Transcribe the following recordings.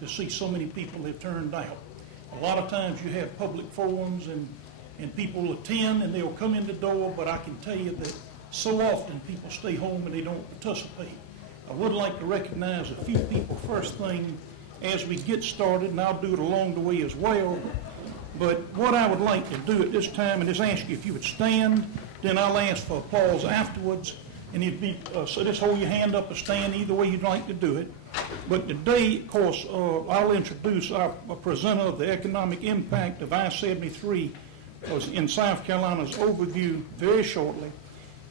to see so many people have turned out. A lot of times you have public forums and people attend and they'll come in the door, but I can tell you that so often people stay home and they don't participate. I would like to recognize a few people first thing as we get started, and I'll do it along the way as well. But what I would like to do at this time, and just ask you if you would stand, then I'll ask for applause afterwards. And it'd be, so just hold your hand up or stand, either way you'd like to do it. But today, of course, I'll introduce our presenter of the economic impact of I-73 in South Carolina's overview very shortly.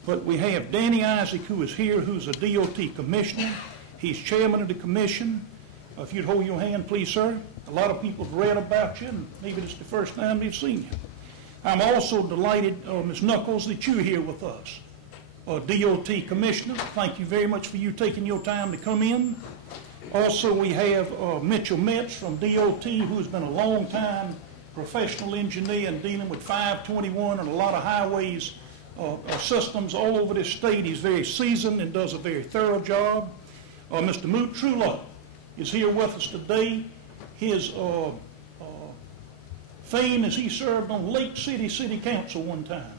But we have Danny Isaac, who is here, who's a DOT commissioner. He's chairman of the commission. If you'd hold your hand, please, sir. A lot of people have read about you, and maybe it's the first time they've seen you. I'm also delighted, Ms. Knuckles, that you're here with us. DOT Commissioner, thank you very much for you taking your time to come in. Also, we have Mitchell Metz from DOT, who's been a long-time professional engineer and dealing with 521 and a lot of highways systems all over this state. He's very seasoned and does a very thorough job. Mr. Moot Trulo is here with us today. His fame is he served on Lake City Council one time.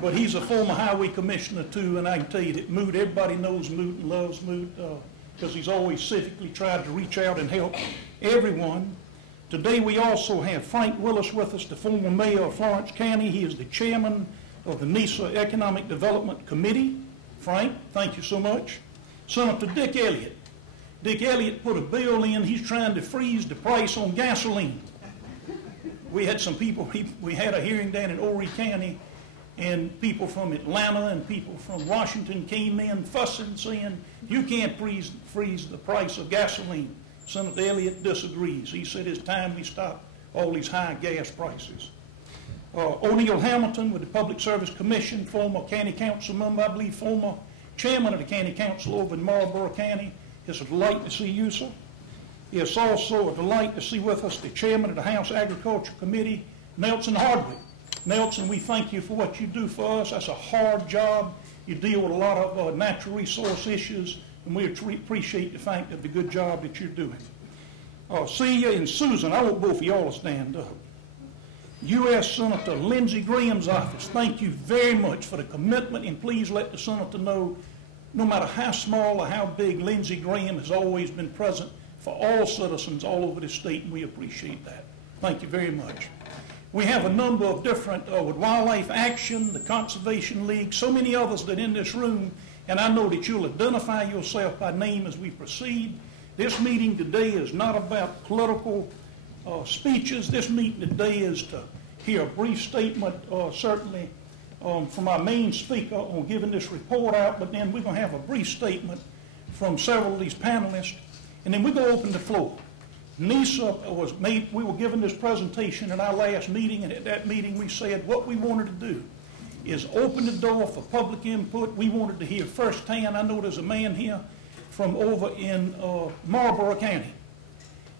But he's a former highway commissioner too, and I can tell you that Moot, everybody knows Moot and loves Moot because he's always civically tried to reach out and help everyone. Today we also have Frank Willis with us, the former mayor of Florence County. He is the chairman of the NISA Economic Development Committee. Frank, thank you so much. Senator Dick Elliott. Dick Elliott put a bill in. He's trying to freeze the price on gasoline. We had some people, we had a hearing down in Horry County, and people from Atlanta and people from Washington came in fussing, saying, you can't freeze the price of gasoline. Senator Elliott disagrees. He said it's time we stop all these high gas prices. O'Neill Hamilton with the Public Service Commission, former county council member, I believe former chairman of the county council over in Marlboro County. It's a delight to see you, sir. It's also a delight to see with us the chairman of the House Agriculture Committee, Nelson Hardwick. Nelson, we thank you for what you do for us. That's a hard job. You deal with a lot of natural resource issues, and we appreciate the fact of the good job that you're doing. Celia and Susan, I want both of y'all to stand up. U.S. Senator Lindsey Graham's office, thank you very much for the commitment, and please let the senator know, no matter how small or how big, Lindsey Graham has always been present for all citizens all over the state, and we appreciate that. Thank you very much. We have a number of different, with Wildlife Action, the Conservation League, so many others that are in this room, and I know that you'll identify yourself by name as we proceed. This meeting today is not about political speeches. This meeting today is to hear a brief statement, certainly from our main speaker on giving this report out, but then we're going to have a brief statement from several of these panelists, and then we're going to open the floor. NISA we were given this presentation in our last meeting, and at that meeting we said what we wanted to do is open the door for public input. We wanted to hear firsthand. I know there's a man here from over in Marlboro County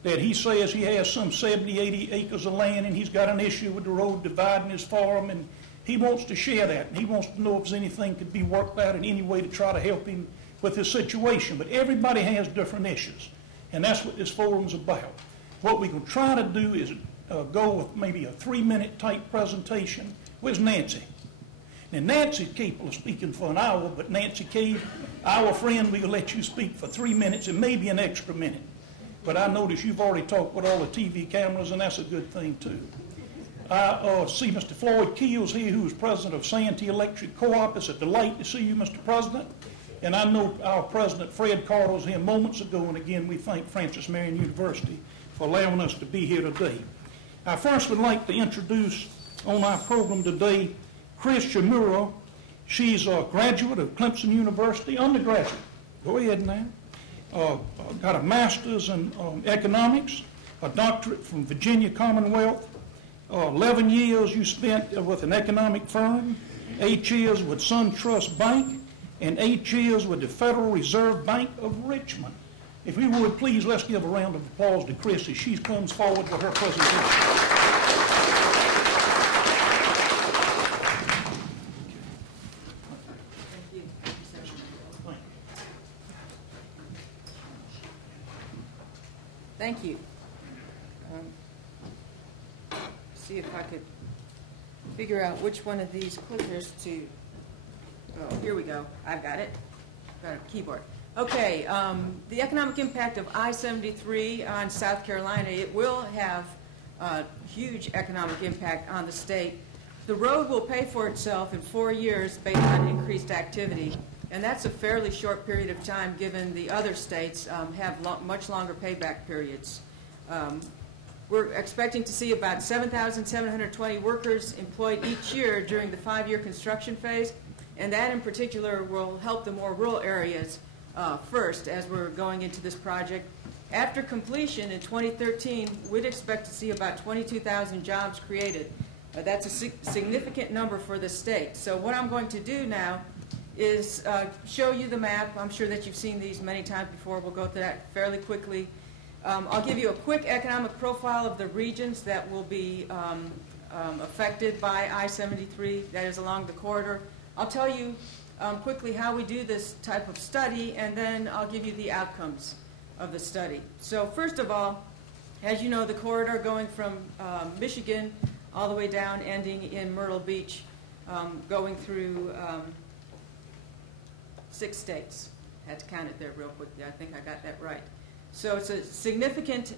that he says he has some 70, 80 acres of land, and he's got an issue with the road dividing his farm, and he wants to share that, and he wants to know if there's anything could be worked out in any way to try to help him with his situation. But everybody has different issues, and that's what this forum's about. What we're going to try to do is go with maybe a 3-minute type presentation. Where's Nancy? Now, Nancy's capable of speaking for an hour, but Nancy Cave, our friend, we'll let you speak for 3 minutes and maybe an extra minute. But I notice you've already talked with all the TV cameras, and that's a good thing, too. I see Mr. Floyd Keels here, who is president of Santee Electric Co-op. It's a delight to see you, Mr. President. And I know our president, Fred Carter, was here moments ago, and again, we thank Francis Marion University for allowing us to be here today. I first would like to introduce on our program today Chris Shimura. She's a graduate of Clemson University, undergraduate. Go ahead now. Got a master's in economics, a doctorate from Virginia Commonwealth. 11 years you spent with an economic firm, 8 years with SunTrust Bank, and 8 years with the Federal Reserve Bank of Richmond. If we would, please, let's give a round of applause to Chris as she comes forward with her presentation. Thank you. See if I could figure out which one of these clickers to, oh, here we go. I've got it. Got a keyboard. Okay, the economic impact of I-73 on South Carolina, it will have a huge economic impact on the state. The road will pay for itself in 4 years based on increased activity, and that's a fairly short period of time given the other states have much longer payback periods. We're expecting to see about 7,720 workers employed each year during the 5-year construction phase, and that in particular will help the more rural areas first as we're going into this project. After completion in 2013, we'd expect to see about 22,000 jobs created. That's a significant number for the state. So what I'm going to do now is show you the map. I'm sure that you've seen these many times before. We'll go through that fairly quickly. I'll give you a quick economic profile of the regions that will be affected by I-73, that is along the corridor. I'll tell you quickly how we do this type of study, and then I'll give you the outcomes of the study. So first of all, as you know, the corridor going from Michigan all the way down, ending in Myrtle Beach, going through 6 states. Had to count it there real quickly. I think I got that right. So it's a significant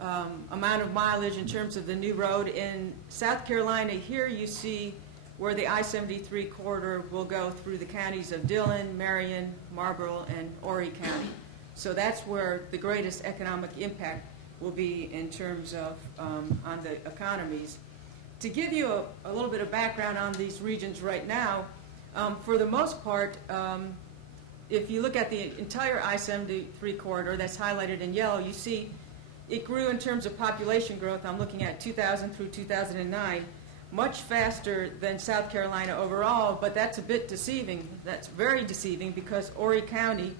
amount of mileage in terms of the new road. In South Carolina, here you see where the I-73 corridor will go through the counties of Dillon, Marion, Marlborough, and Horry County. So that's where the greatest economic impact will be in terms of on the economies. To give you a little bit of background on these regions right now, for the most part, if you look at the entire I-73 corridor that's highlighted in yellow, you see it grew in terms of population growth. I'm looking at 2000 through 2009, much faster than South Carolina overall, but that's a bit deceiving. That's very deceiving because Horry County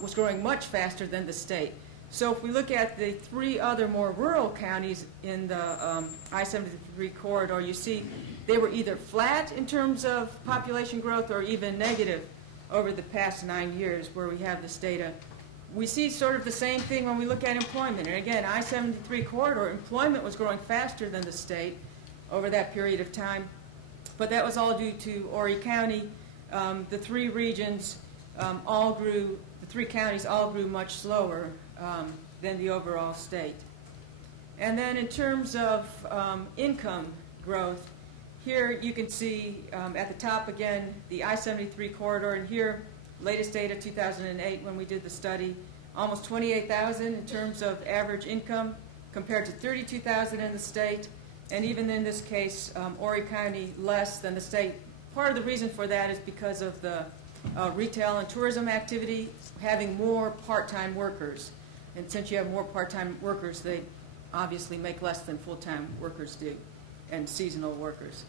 was growing much faster than the state. So if we look at the 3 other more rural counties in the I-73 corridor, you see they were either flat in terms of population growth or even negative over the past 9 years where we have this data. We see sort of the same thing when we look at employment. And again, I-73 corridor, employment was growing faster than the state over that period of time. But that was all due to Horry County. The 3 regions all grew, the 3 counties all grew much slower than the overall state. And then in terms of income growth, here you can see at the top again the I-73 corridor, and here latest data 2008 when we did the study, almost 28,000 in terms of average income compared to 32,000 in the state, and even in this case Horry County less than the state. Part of the reason for that is because of the retail and tourism activity having more part-time workers. And since you have more part-time workers, they obviously make less than full-time workers do, and seasonal workers.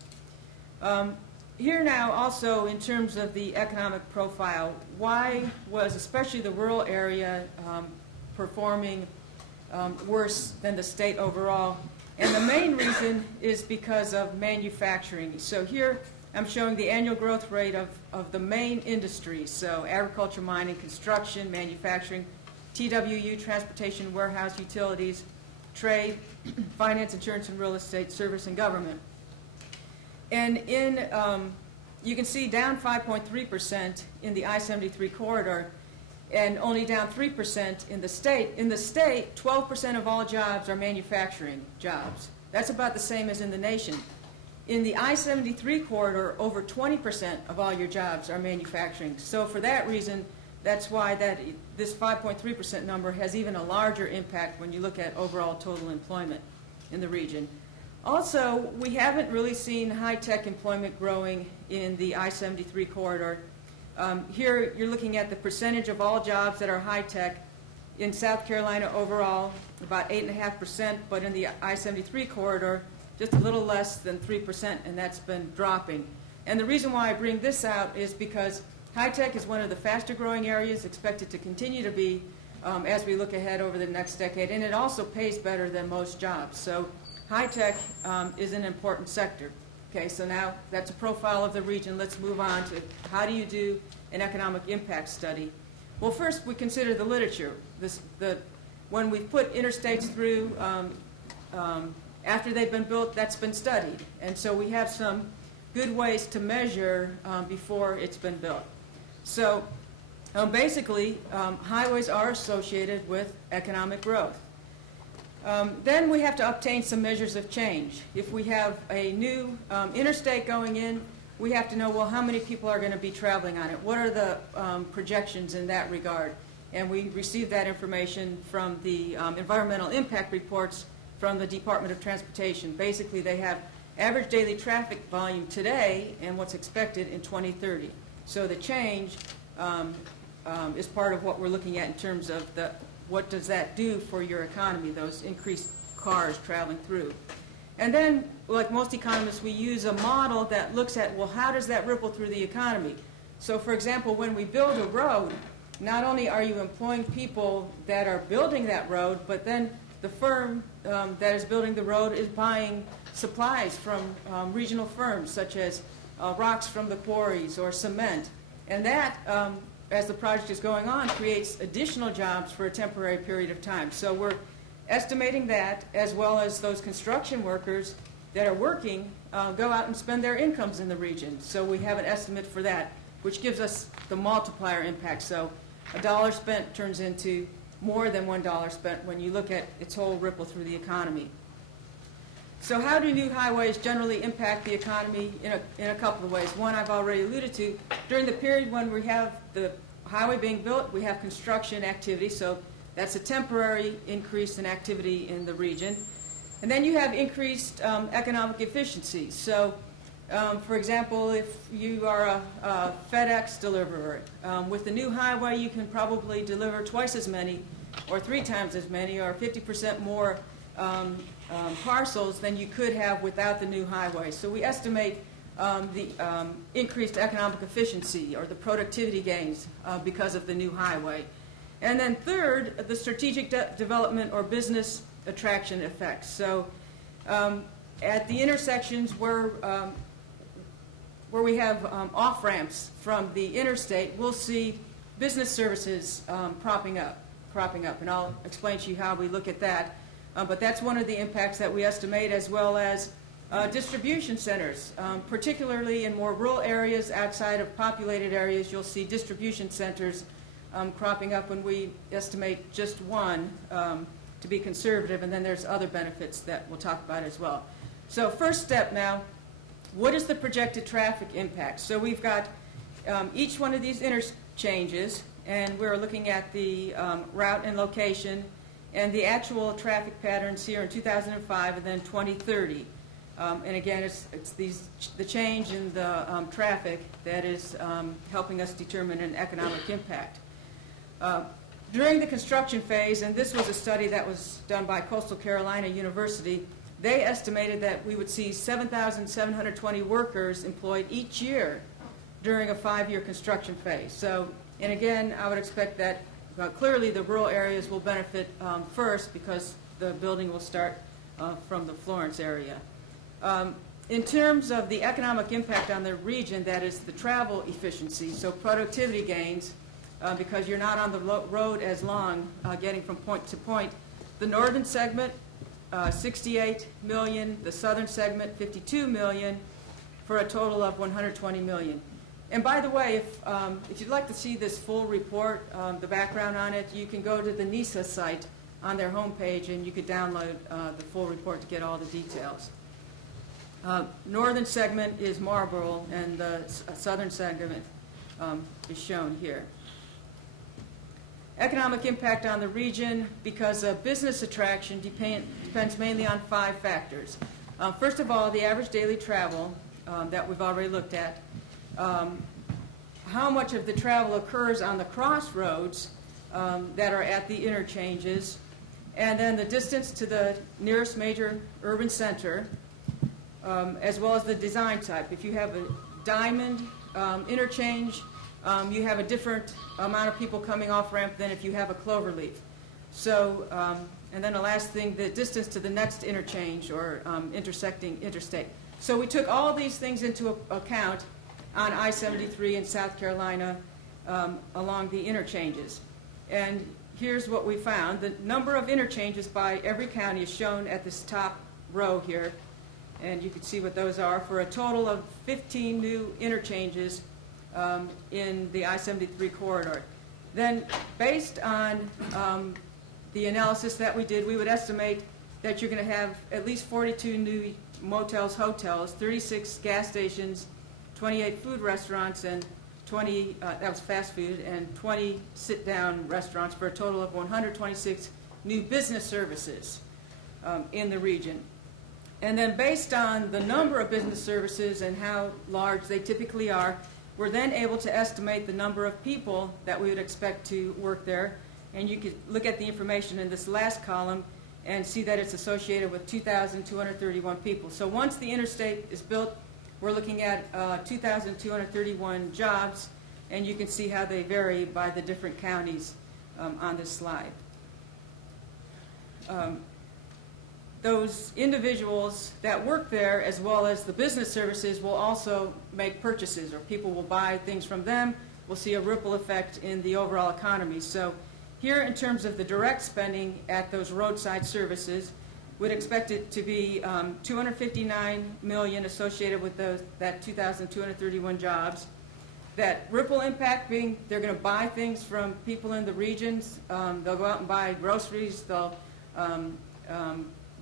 Here now also in terms of the economic profile, why was especially the rural area performing worse than the state overall? And the main reason is because of manufacturing. So here I'm showing the annual growth rate of the main industries, so agriculture, mining, construction, manufacturing, TWU, transportation, warehouse, utilities, trade, finance, insurance, and real estate, service, and government. And in, you can see down 5.3% in the I-73 corridor and only down 3% in the state. In the state, 12% of all jobs are manufacturing jobs. That's about the same as in the nation. In the I-73 corridor, over 20% of all your jobs are manufacturing. So for that reason, that's why this 5.3% number has even a larger impact when you look at overall total employment in the region. Also, we haven't really seen high-tech employment growing in the I-73 corridor. Here you're looking at the percentage of all jobs that are high-tech. In South Carolina overall, about 8.5%, but in the I-73 corridor, just a little less than 3%, and that's been dropping. And the reason why I bring this out is because high-tech is one of the faster-growing areas, expected to continue to be as we look ahead over the next decade, and it also pays better than most jobs. So high-tech is an important sector. Okay, so now that's a profile of the region. Let's move on to how do you do an economic impact study. Well, first we consider the literature. The when we've put interstates through, after they've been built, that's been studied. And so we have some good ways to measure before it's been built. So basically, highways are associated with economic growth. Then we have to obtain some measures of change. If we have a new interstate going in, we have to know, well, how many people are going to be traveling on it? What are the projections in that regard? And we receive that information from the environmental impact reports from the Department of Transportation. Basically, they have average daily traffic volume today and what's expected in 2030. So the change is part of what we're looking at in terms of what does that do for your economy, those increased cars traveling through. And then, like most economists, we use a model that looks at, well, how does that ripple through the economy? So, for example, when we build a road, not only are you employing people that are building that road, but then the firm that is building the road is buying supplies from regional firms, such as rocks from the quarries or cement. And that, as the project is going on, creates additional jobs for a temporary period of time. So we're estimating that, as well as those construction workers that are working go out and spend their incomes in the region. So we have an estimate for that, which gives us the multiplier impact. So $1 spent turns into more than $1 spent when you look at its whole ripple through the economy. So how do new highways generally impact the economy? In a couple of ways. One I've already alluded to. During the period when we have the highway being built, we have construction activity, so that's a temporary increase in activity in the region. And then you have increased economic efficiency. So, for example, if you are a FedEx deliverer, with the new highway you can probably deliver twice as many, or 3 times as many, or 50% more parcels than you could have without the new highway. So we estimate the increased economic efficiency or the productivity gains because of the new highway. And then third, the strategic development or business attraction effects. So at the intersections where we have off-ramps from the interstate, we'll see business services cropping up. And I'll explain to you how we look at that. But that's one of the impacts that we estimate, as well as distribution centers. Particularly in more rural areas outside of populated areas, you'll see distribution centers cropping up, when we estimate just one to be conservative, and then there's other benefits that we'll talk about as well. So first step now, what is the projected traffic impact? So we've got each one of these interchanges, and we're looking at the route and location and the actual traffic patterns here in 2005 and then 2030. And again, it's the change in the traffic that is helping us determine an economic impact. During the construction phase, and this was a study that was done by Coastal Carolina University, they estimated that we would see 7,720 workers employed each year during a 5-year construction phase. So, and again, I would expect that clearly the rural areas will benefit first, because the building will start from the Florence area. In terms of the economic impact on the region, that is the travel efficiency, so productivity gains, because you're not on the road as long getting from point to point. The northern segment, 68 million, the southern segment, 52 million, for a total of 120 million. And by the way, if you'd like to see this full report, the background on it, you can go to the NISA site on their homepage, and you could download the full report to get all the details. Northern segment is Marlboro, and the southern segment is shown here. Economic impact on the region, because of business attraction, depends mainly on 5 factors. First of all, the average daily travel that we've already looked at. How much of the travel occurs on the crossroads that are at the interchanges, and then the distance to the nearest major urban center, as well as the design type. If you have a diamond interchange, you have a different amount of people coming off ramp than if you have a cloverleaf. So, and then the last thing, the distance to the next interchange or intersecting interstate. So we took all these things into account on I-73 in South Carolina along the interchanges. And here's what we found. The number of interchanges by every county is shown at this top row here, and you can see what those are, for a total of 15 new interchanges in the I-73 corridor. Then, based on the analysis that we did, we would estimate that you're going to have at least 42 new motels, hotels, 36 gas stations, 28 food restaurants, and 20, that was fast food, and 20 sit-down restaurants, for a total of 126 new business services in the region. And then based on the number of business services and how large they typically are, we're then able to estimate the number of people that we would expect to work there. And you could look at the information in this last column and see that it's associated with 2,231 people. So once the interstate is built, we're looking at 2,231 jobs, and you can see how they vary by the different counties on this slide. Those individuals that work there, as well as the business services, will also make purchases, or people will buy things from them. We'll see a ripple effect in the overall economy. So here, in terms of the direct spending at those roadside services, we'd expect it to be $259 million associated with that 2,231 jobs. That ripple impact being they're going to buy things from people in the regions. They'll go out and buy groceries. They'll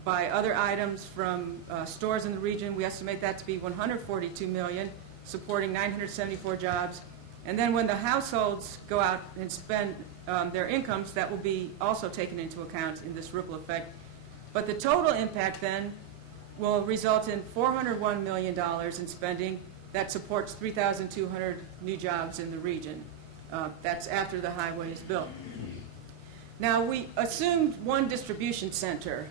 buy other items from stores in the region. We estimate that to be $142 million, supporting 974 jobs. And then when the households go out and spend their incomes, that will be also taken into account in this ripple effect. But the total impact then will result in $401 million in spending that supports 3,200 new jobs in the region. That's after the highway is built. Now, we assumed one distribution center.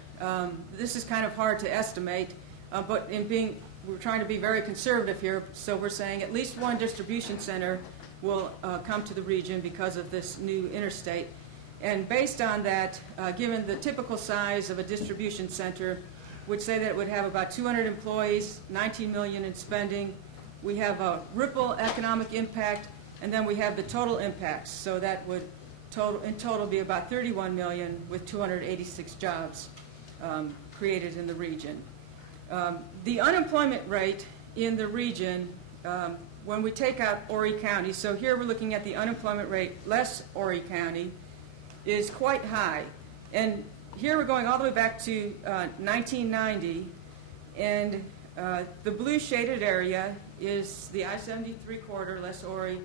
This is kind of hard to estimate, but we're trying to be very conservative here, so we're saying at least one distribution center will come to the region because of this new interstate. And based on that, given the typical size of a distribution center, would say that it would have about 200 employees, 19 million in spending. We have a ripple economic impact, and then we have the total impacts. So that would in total be about 31 million with 286 jobs created in the region. The unemployment rate in the region, when we take out Horry County, so here we're looking at the unemployment rate less Horry County, is quite high. And here we're going all the way back to 1990, and the blue shaded area is the I-73 corridor, less Horry.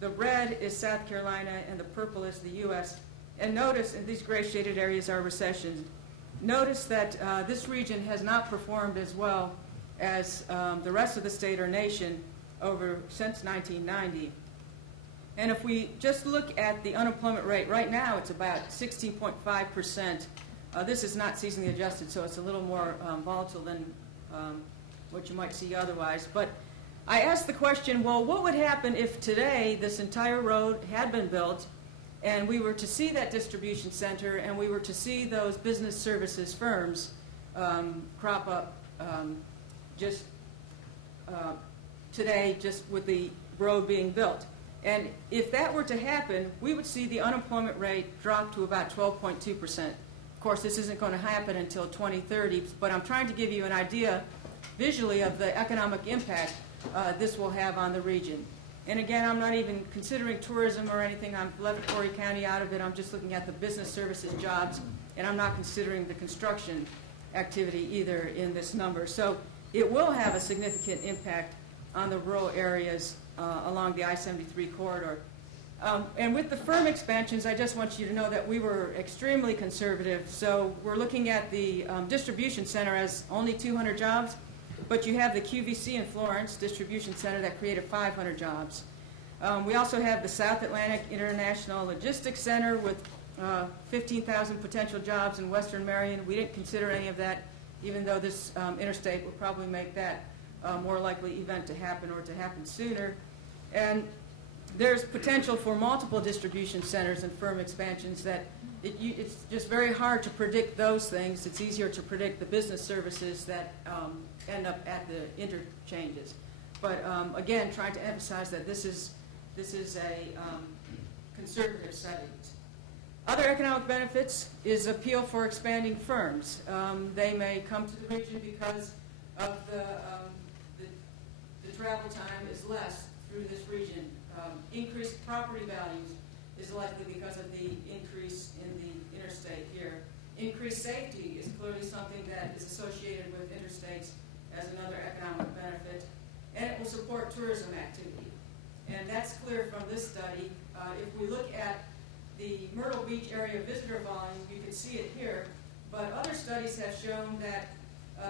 The red is South Carolina, and the purple is the U.S. And notice, and these gray shaded areas are recessions. Notice that this region has not performed as well as the rest of the state or nation since 1990. And if we just look at the unemployment rate, right now it's about 16.5%. This is not seasonally adjusted, so it's a little more volatile than what you might see otherwise. But I asked the question, well, what would happen if today this entire road had been built and we were to see that distribution center and we were to see those business services firms crop up today, just with the road being built? And if that were to happen, we would see the unemployment rate drop to about 12.2%. Of course, this isn't going to happen until 2030, but I'm trying to give you an idea visually of the economic impact this will have on the region. And again, I'm not even considering tourism or anything. I've left Horry County out of it. I'm just looking at the business services jobs, and I'm not considering the construction activity either in this number. So it will have a significant impact on the rural areas along the I-73 corridor. And with the firm expansions, I just want you to know that we were extremely conservative. So we're looking at the distribution center as only 200 jobs, but you have the QVC in Florence distribution center that created 500 jobs. We also have the South Atlantic International Logistics Center with 15,000 potential jobs in Western Marion. We didn't consider any of that, even though this interstate would probably make that a more likely event to happen, or to happen sooner. And there's potential for multiple distribution centers and firm expansions that it's just very hard to predict those things. It's easier to predict the business services that end up at the interchanges. But again, trying to emphasize that this is a conservative setting. Other economic benefits is appeal for expanding firms. They may come to the region because of the travel time is less through this region. Increased property values is likely because of the increase in the interstate here. Increased safety is clearly something that is associated with interstates as another economic benefit. And it will support tourism activity. And that's clear from this study. If we look at the Myrtle Beach area visitor volume, you can see it here, but other studies have shown that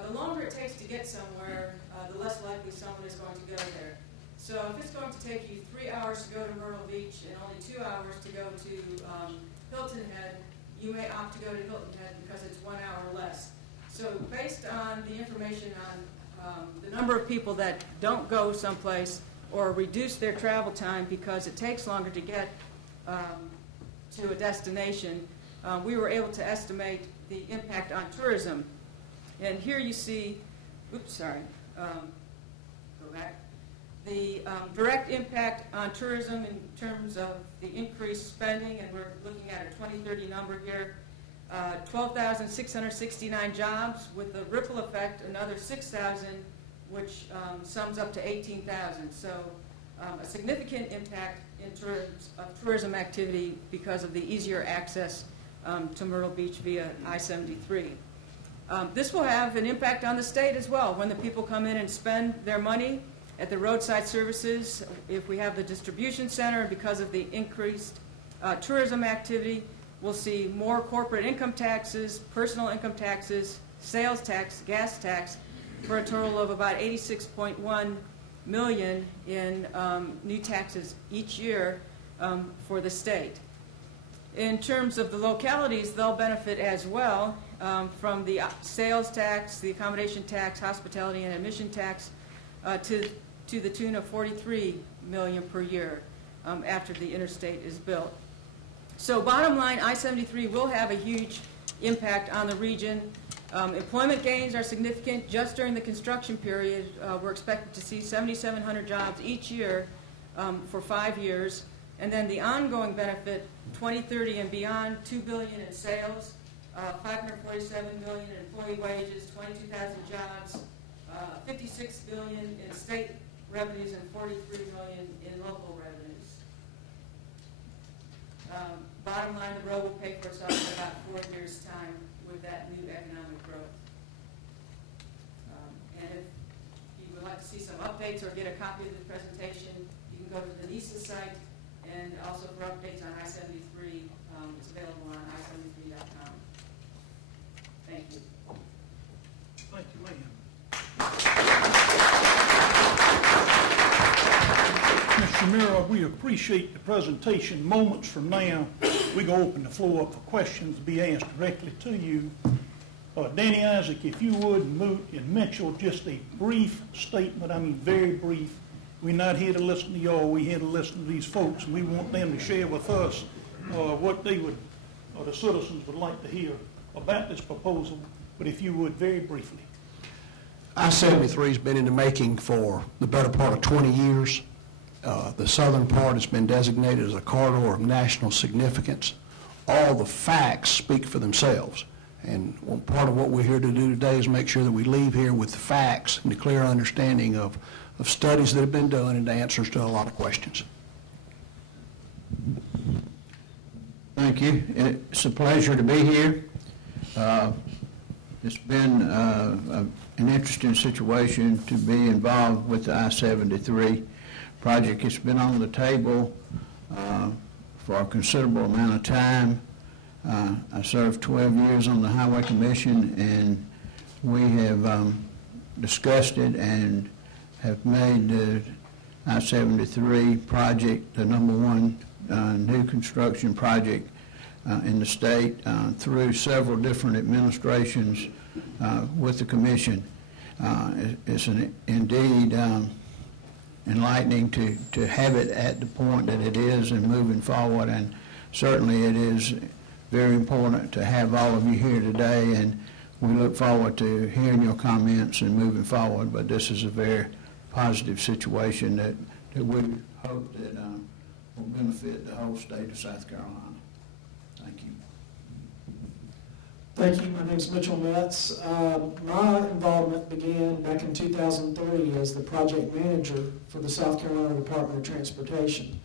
the longer it takes to get somewhere, the less likely someone is going to go there. So if it's going to take you 3 hours to go to Myrtle Beach and only 2 hours to go to Hilton Head, you may opt to go to Hilton Head because it's 1 hour less. So based on the information on the number of people that don't go someplace or reduce their travel time because it takes longer to get to a destination, we were able to estimate the impact on tourism. And here you see, oops, sorry, go back. The direct impact on tourism in terms of the increased spending, and we're looking at a 2030 number here, 12,669 jobs with the ripple effect, another 6,000, which sums up to 18,000. So a significant impact in terms of tourism activity because of the easier access to Myrtle Beach via I-73. This will have an impact on the state as well. When the people come in and spend their money at the roadside services, if we have the distribution center, because of the increased tourism activity, we'll see more corporate income taxes, personal income taxes, sales tax, gas tax, for a total of about $86.1 million in new taxes each year for the state. In terms of the localities, they'll benefit as well from the sales tax, the accommodation tax, hospitality and admission tax to the tune of $43 million per year after the interstate is built. So bottom line, I-73 will have a huge impact on the region. Employment gains are significant. Just during the construction period, we're expected to see 7,700 jobs each year for 5 years. And then the ongoing benefit, 2030 and beyond, $2 billion in sales, $547 million in employee wages, 22,000 jobs, $56 billion in state revenues, and $43 million in local revenues. Bottom line, the road will pay for itself in about 4 years' time with that new economic growth. And if you would like to see some updates or get a copy of the presentation, you can go to the NISA site, and also for updates on I-73, it's available on I73.com. Thank you. Thank you, ma'am. Mr. Mira, we appreciate the presentation. Moments from now, we're going to open the floor up for questions to be asked directly to you. Danny Isaac, if you would, and Mitchell, just a brief statement, I mean very brief. We're not here to listen to y'all, we're here to listen to these folks, and we want them to share with us what they would, or the citizens would like to hear about this proposal. But if you would, very briefly. I-73 has been in the making for the better part of 20 years. The southern part has been designated as a corridor of national significance. All the facts speak for themselves. And part of what we're here to do today is make sure that we leave here with the facts and a clear understanding of studies that have been done and answers to a lot of questions. Thank you. It's a pleasure to be here. It's been an interesting situation to be involved with the I-73 project. It's been on the table for a considerable amount of time. I served 12 years on the Highway Commission, and we have discussed it and have made the I-73 project the #1 new construction project in the state through several different administrations with the Commission. It's indeed enlightening to have it at the point that it is and moving forward, and certainly it is very important to have all of you here today, and we look forward to hearing your comments and moving forward. But this is a very positive situation that we hope that will benefit the whole state of South Carolina. Thank you. Thank you. My name is Mitchell Metz. My involvement began back in 2003 as the project manager for the South Carolina Department of Transportation.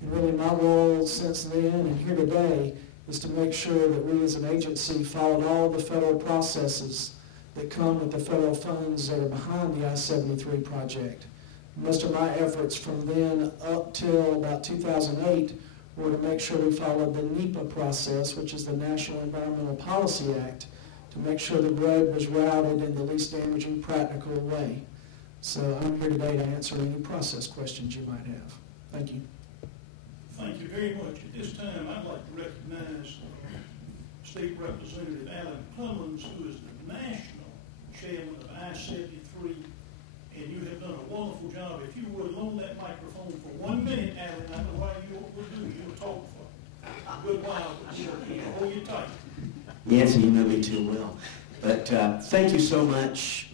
And really my role since then and here today is to make sure that we as an agency followed all the federal processes that come with the federal funds that are behind the I-73 project. Most of my efforts from then up till about 2008 were to make sure we followed the NEPA process, which is the National Environmental Policy Act, to make sure the road was routed in the least damaging practical way. So I'm here today to answer any process questions you might have. Thank you. Thank you very much. At this time, I'd like to recognize State Representative Alan Clemens, who is the national chairman of I73, and you have done a wonderful job. If you would loan that microphone for 1 minute, Alan, I know why you would do. You'll talk for a good while, but you'll hold you tight. Nancy, you know me too well. But thank you so much,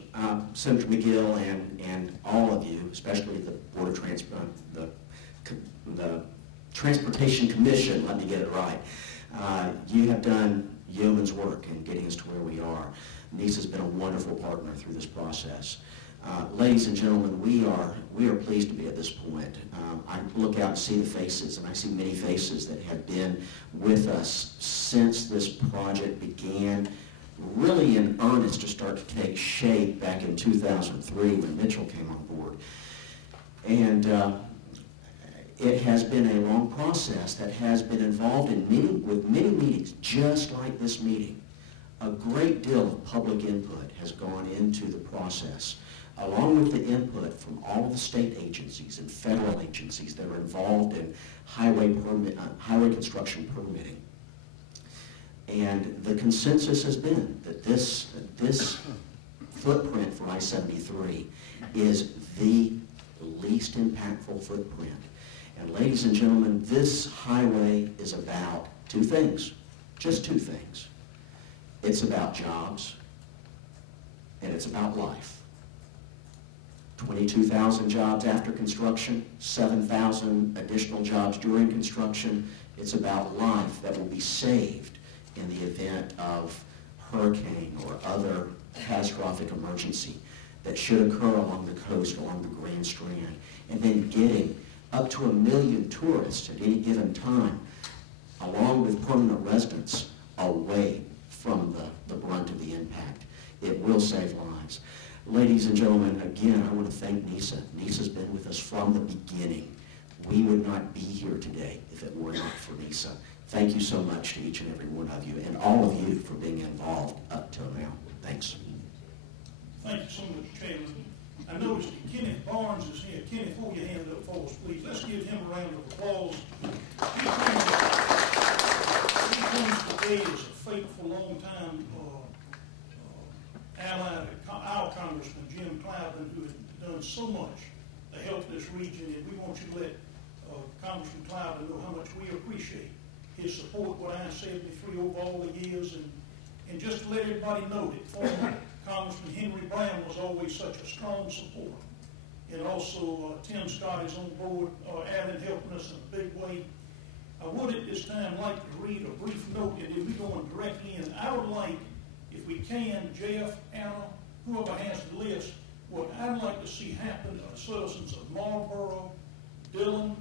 Senator McGill, and all of you, especially the Board of Transport, the Transportation Commission, let me get it right. You have done yeoman's work in getting us to where we are. NISA's been a wonderful partner through this process. Ladies and gentlemen, we are pleased to be at this point. I look out and see the faces, and I see many faces that have been with us since this project began really in earnest to start to take shape back in 2003 when Mitchell came on board. And it has been a long process that has been involved in many meetings, just like this meeting. A great deal of public input has gone into the process, along with the input from all of the state agencies and federal agencies that are involved in highway construction permitting. And the consensus has been that this footprint for I-73 is the least impactful footprint. And ladies and gentlemen, this highway is about two things, just two things. It's about jobs, and it's about life. 22,000 jobs after construction, 7,000 additional jobs during construction. It's about life that will be saved in the event of hurricane or other catastrophic emergency that should occur along the coast, along the Grand Strand, and then getting up to 1 million tourists at any given time, along with permanent residents, away from the brunt of the impact. It will save lives. Ladies and gentlemen, again, I want to thank NISA. NISA's been with us from the beginning. We would not be here today if it were not for NISA. Thank you so much to each and every one of you, and all of you for being involved up till now. Thanks. Thank you so much, Chairman. I noticed that Kenneth Barnes is here. Kenneth, hold your hand up for us, please. Let's give him a round of applause. He comes today as a faithful, long-time ally, our Congressman Jim Clouden, who has done so much to help this region, and we want you to let Congressman Clouden know how much we appreciate his support with I-73 over all the years, and just to let everybody know that former Congressman Henry Brown was always such a strong supporter. And also Tim Scott is on board, Alan helping us in a big way. I would at this time like to read a brief note, and then we go on directly in. I would like, if we can, Jeff, Anna, whoever has the list, what I'd like to see happen to the citizens of Marlboro, Dillon,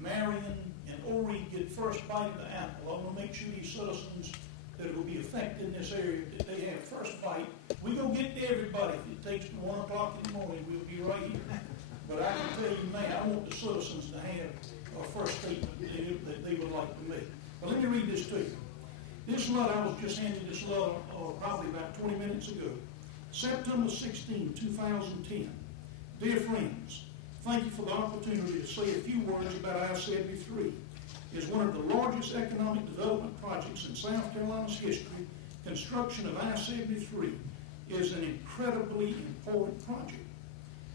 Marion, and Horry get first bite of the apple. I want to make sure these citizens that will be affected in this area, that they have first bite. We go get to everybody. If it takes to 1 o'clock in the morning, we'll be right here. But I can tell you now, I want the citizens to have a first statement that they would like to make. But let me read this to you. This letter, I was just handed this letter probably about 20 minutes ago. September 16, 2010. Dear friends, thank you for the opportunity to say a few words about I-73. It is one of the largest economic development projects in South Carolina's history. Construction of I-73 is an incredibly important project.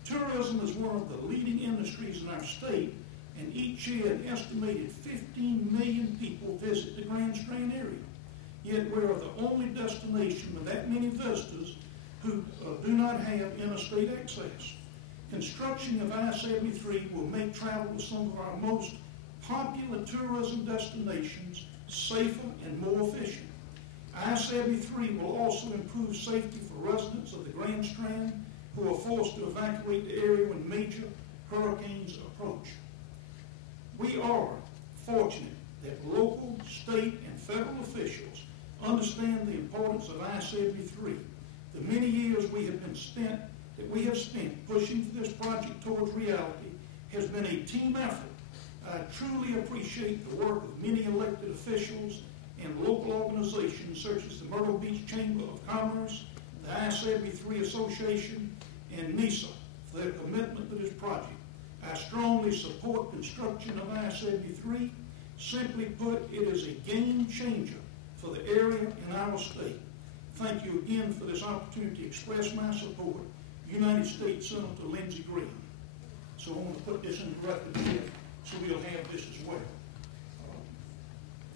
Tourism is one of the leading industries in our state, and each year an estimated 15 million people visit the Grand Strand area. Yet we are the only destination with that many visitors who do not have interstate access. Construction of I-73 will make travel to some of our most popular tourism destinations safer and more efficient. I-73 will also improve safety for residents of the Grand Strand who are forced to evacuate the area when major hurricanes approach. We are fortunate that local, state, and federal officials understand the importance of I-73. The many years we have spent pushing this project towards reality has been a team effort. I truly appreciate the work of many elected officials and local organizations such as the Myrtle Beach Chamber of Commerce, the I-73 Association, and NISA for their commitment to this project. I strongly support construction of I-73. Simply put, it is a game changer for the area and our state. Thank you again for this opportunity to express my support. United States Senator Lindsey Graham. So I want to put this in the record here so we'll have this as well.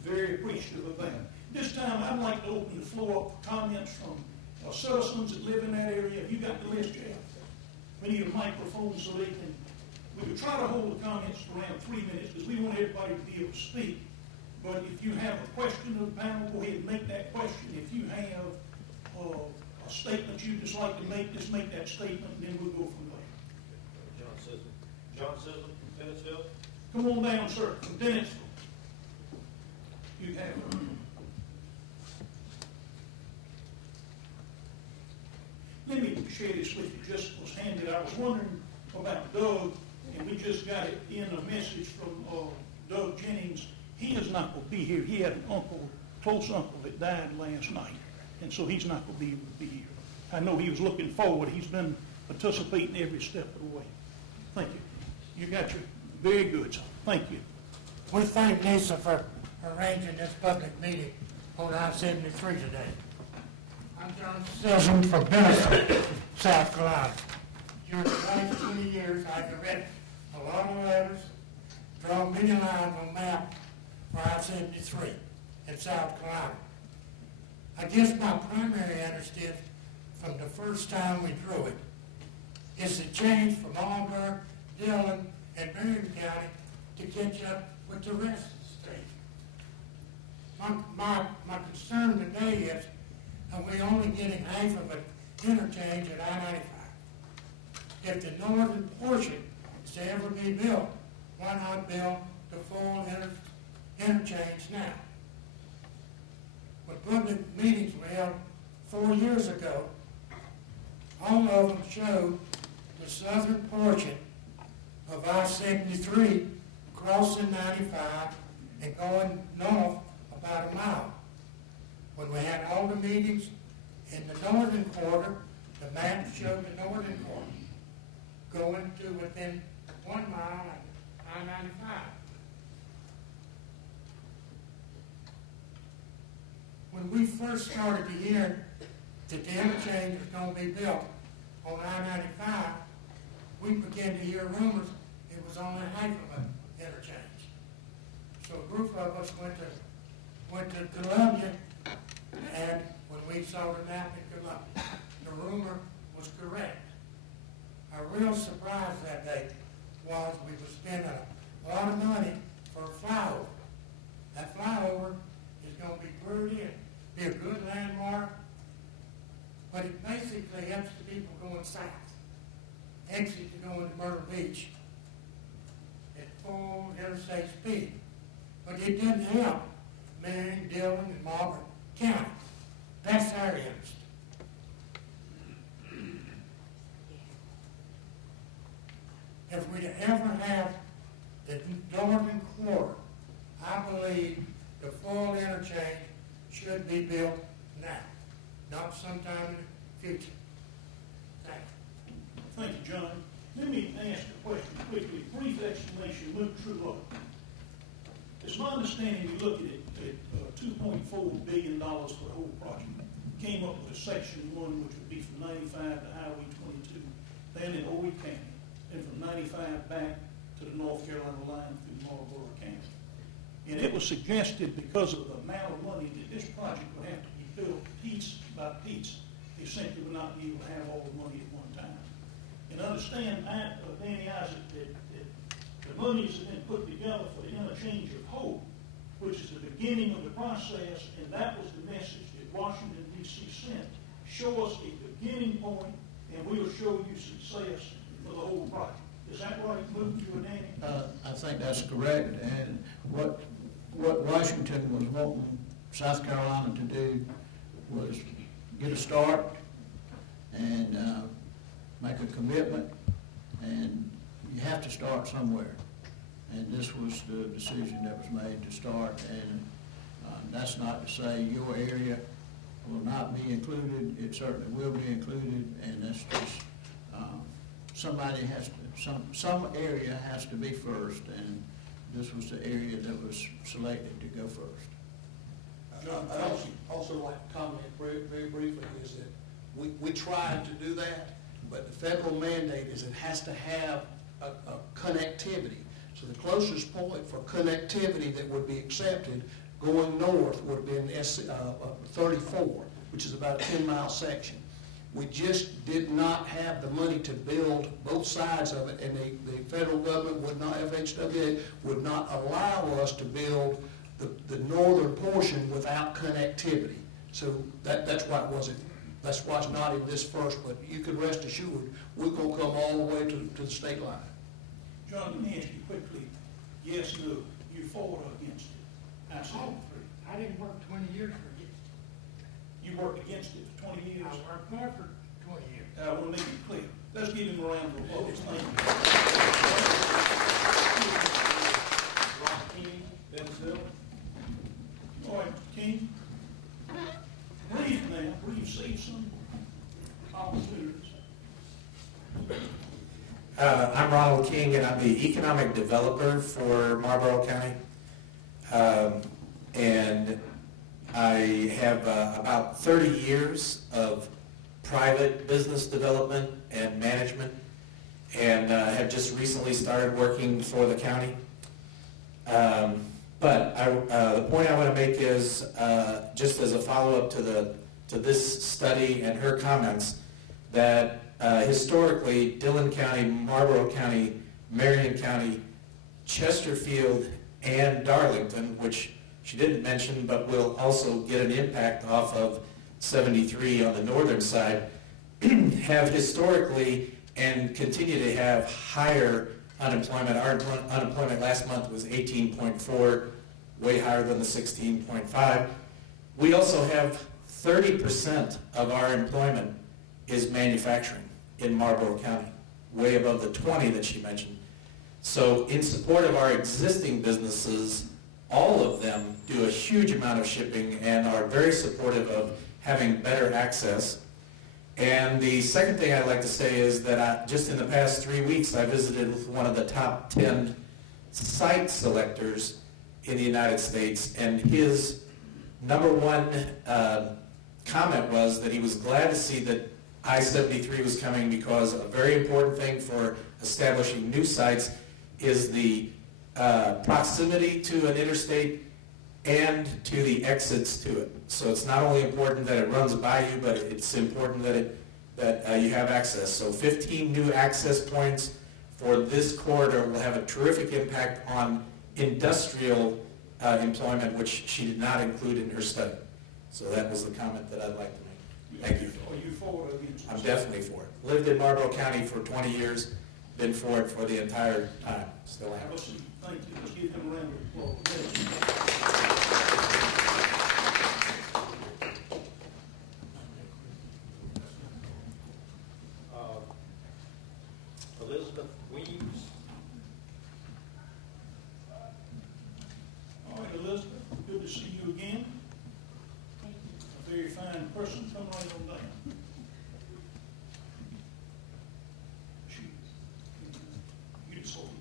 Very appreciative of that. This time I'd like to open the floor up for comments from citizens that live in that area. Have you got the list yet? We need a microphone so they can, we would try to hold the comments for around 3 minutes because we want everybody to be able to speak. But if you have a question of the panel, go ahead and make that question. If you have a statement you'd just like to make, just make that statement and then we'll go from there. John Sizzle from Tennisville. Come on down, sir, from Tennisville. You have it. Let me share this with you. Just was handed. I was wondering about Doug, and we just got it in a message from Doug Jennings. He is not going to be here. He had an uncle, close uncle, that died last night, and so he's not going to be able to be here. I know he was looking forward. He's been participating every step of the way. Thank you. You got your very good, sir. Thank you. We thank NISA for arranging this public meeting on I-73 today. I'm John Sizzle from Benison, South Carolina. During the last 20 years, I've written a lot of letters, drawn many lines on map for I-73 in South Carolina. I guess my primary interest is, from the first time we drew it, is the change from Auburn, Dillon, and Marion County to catch up with the rest of the state. My concern today is that we're only getting half of an interchange at I-95. If the northern portion is to ever be built, why not build the full interchange now? When public meetings were held 4 years ago, all of them showed the southern portion of I-73 crossing 95 and going north about a mile. When we had all the meetings in the northern quarter, the map showed the northern quarter going to within 1 mile of I-95. When we first started to hear that the interchange was going to be built on I-95, we began to hear rumors it was only half of an interchange. So a group of us went to Columbia, and when we saw the map in Columbia, the rumor was correct. Our real surprise that day was we were spending a lot of money for a flyover. That flyover is going to be put in, be a good landmark, but it basically helps the people going south, exit to go into Myrtle Beach at full interstate speed. But it didn't help Marion, Dillon, and Auburn County. That's our interest. If we ever have the northern quarter, I believe the full interchange should be built now, not sometime in the future. Thank you. Thank you, John. Let me ask a question quickly. Brief explanation, Luke True. It's my understanding you looked at $2.4 billion for the whole project. Came up with a section 1, which would be from 95 to Highway 22, then in Horry County, and from 95 back to the North Carolina line through Marlboro County. And it was suggested because of the amount of money that this project would have to be built piece by piece. They simply would not be able to have all the money at one time. And understand, Danny Isaac, that the monies have been put together for the interchange of hope, which is the beginning of the process, and that was the message that Washington, D.C. sent. Show us a beginning point, and we'll show you success for the whole project. Is that right, Luke, you and Annie? I think that's correct, and what Washington was wanting South Carolina to do was get a start and make a commitment, and you have to start somewhere. And this was the decision that was made to start, and that's not to say your area will not be included. It certainly will be included, and that's just somebody has to, some area has to be first, and this was the area that was selected to go first. I'd also like to comment very briefly is that we tried to do that, but the federal mandate is it has to have a connectivity. So the closest point for connectivity that would be accepted going north would have been 34, which is about a 10-mile section. We just did not have the money to build both sides of it, and the federal government would not, FHWA would not allow us to build the northern portion without connectivity. So that's why it wasn't, that's why it's not in this first, but you can rest assured we're going to come all the way to the state line. John, let me ask you quickly, yes, no, you for or against it? I73. I didn't work 20 years for it. You worked against it for 20 years? I worked hard for 20 years. I want to make it clear. Let's give him a round of applause. Thank you. Ron King, Bentonville. All right, King. Breathe now. Breathe, see some opportunities. I'm Ronald King, and I'm the economic developer for Marlboro County. And I have about 30 years of private business development and management, and have just recently started working for the county. But the point I want to make is, just as a follow-up to this study and her comments, that historically, Dillon County, Marlboro County, Marion County, Chesterfield, and Darlington, which she didn't mention but will also get an impact off of 73 on the northern side, have historically and continue to have higher unemployment. Our unemployment last month was 18.4, way higher than the 16.5. We also have 30% of our employment is manufacturing in Marlboro County, way above the 20 that she mentioned. So in support of our existing businesses, all of them do a huge amount of shipping and are very supportive of having better access. And the second thing I'd like to say is that just in the past 3 weeks, I visited one of the top 10 site selectors in the United States, and his number one comment was that he was glad to see that I73 was coming, because a very important thing for establishing new sites is the proximity to an interstate and to the exits to it. So it's not only important that it runs by you, but it's important that you have access. So 15 new access points for this corridor will have a terrific impact on industrial employment, which she did not include in her study. So that was the comment that I'd like to make. Thank you. Are you for or against? I'm definitely for it. Lived in Marlboro County for 20 years, been for it for the entire time. Still am. Have a seat. Thank you. Let's give him a round of applause. Elizabeth Weems. All right, Elizabeth, good to see you again. A very fine person. Come right on down. You just hold it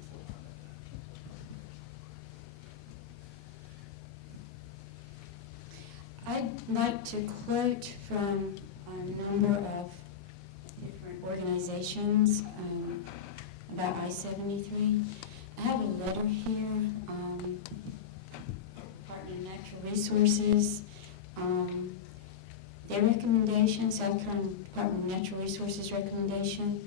for I'd like to quote from a number of different organizations about I-73. I have a letter here, Department of Natural Resources. Their recommendation, South Carolina Department of Natural Resources recommendation,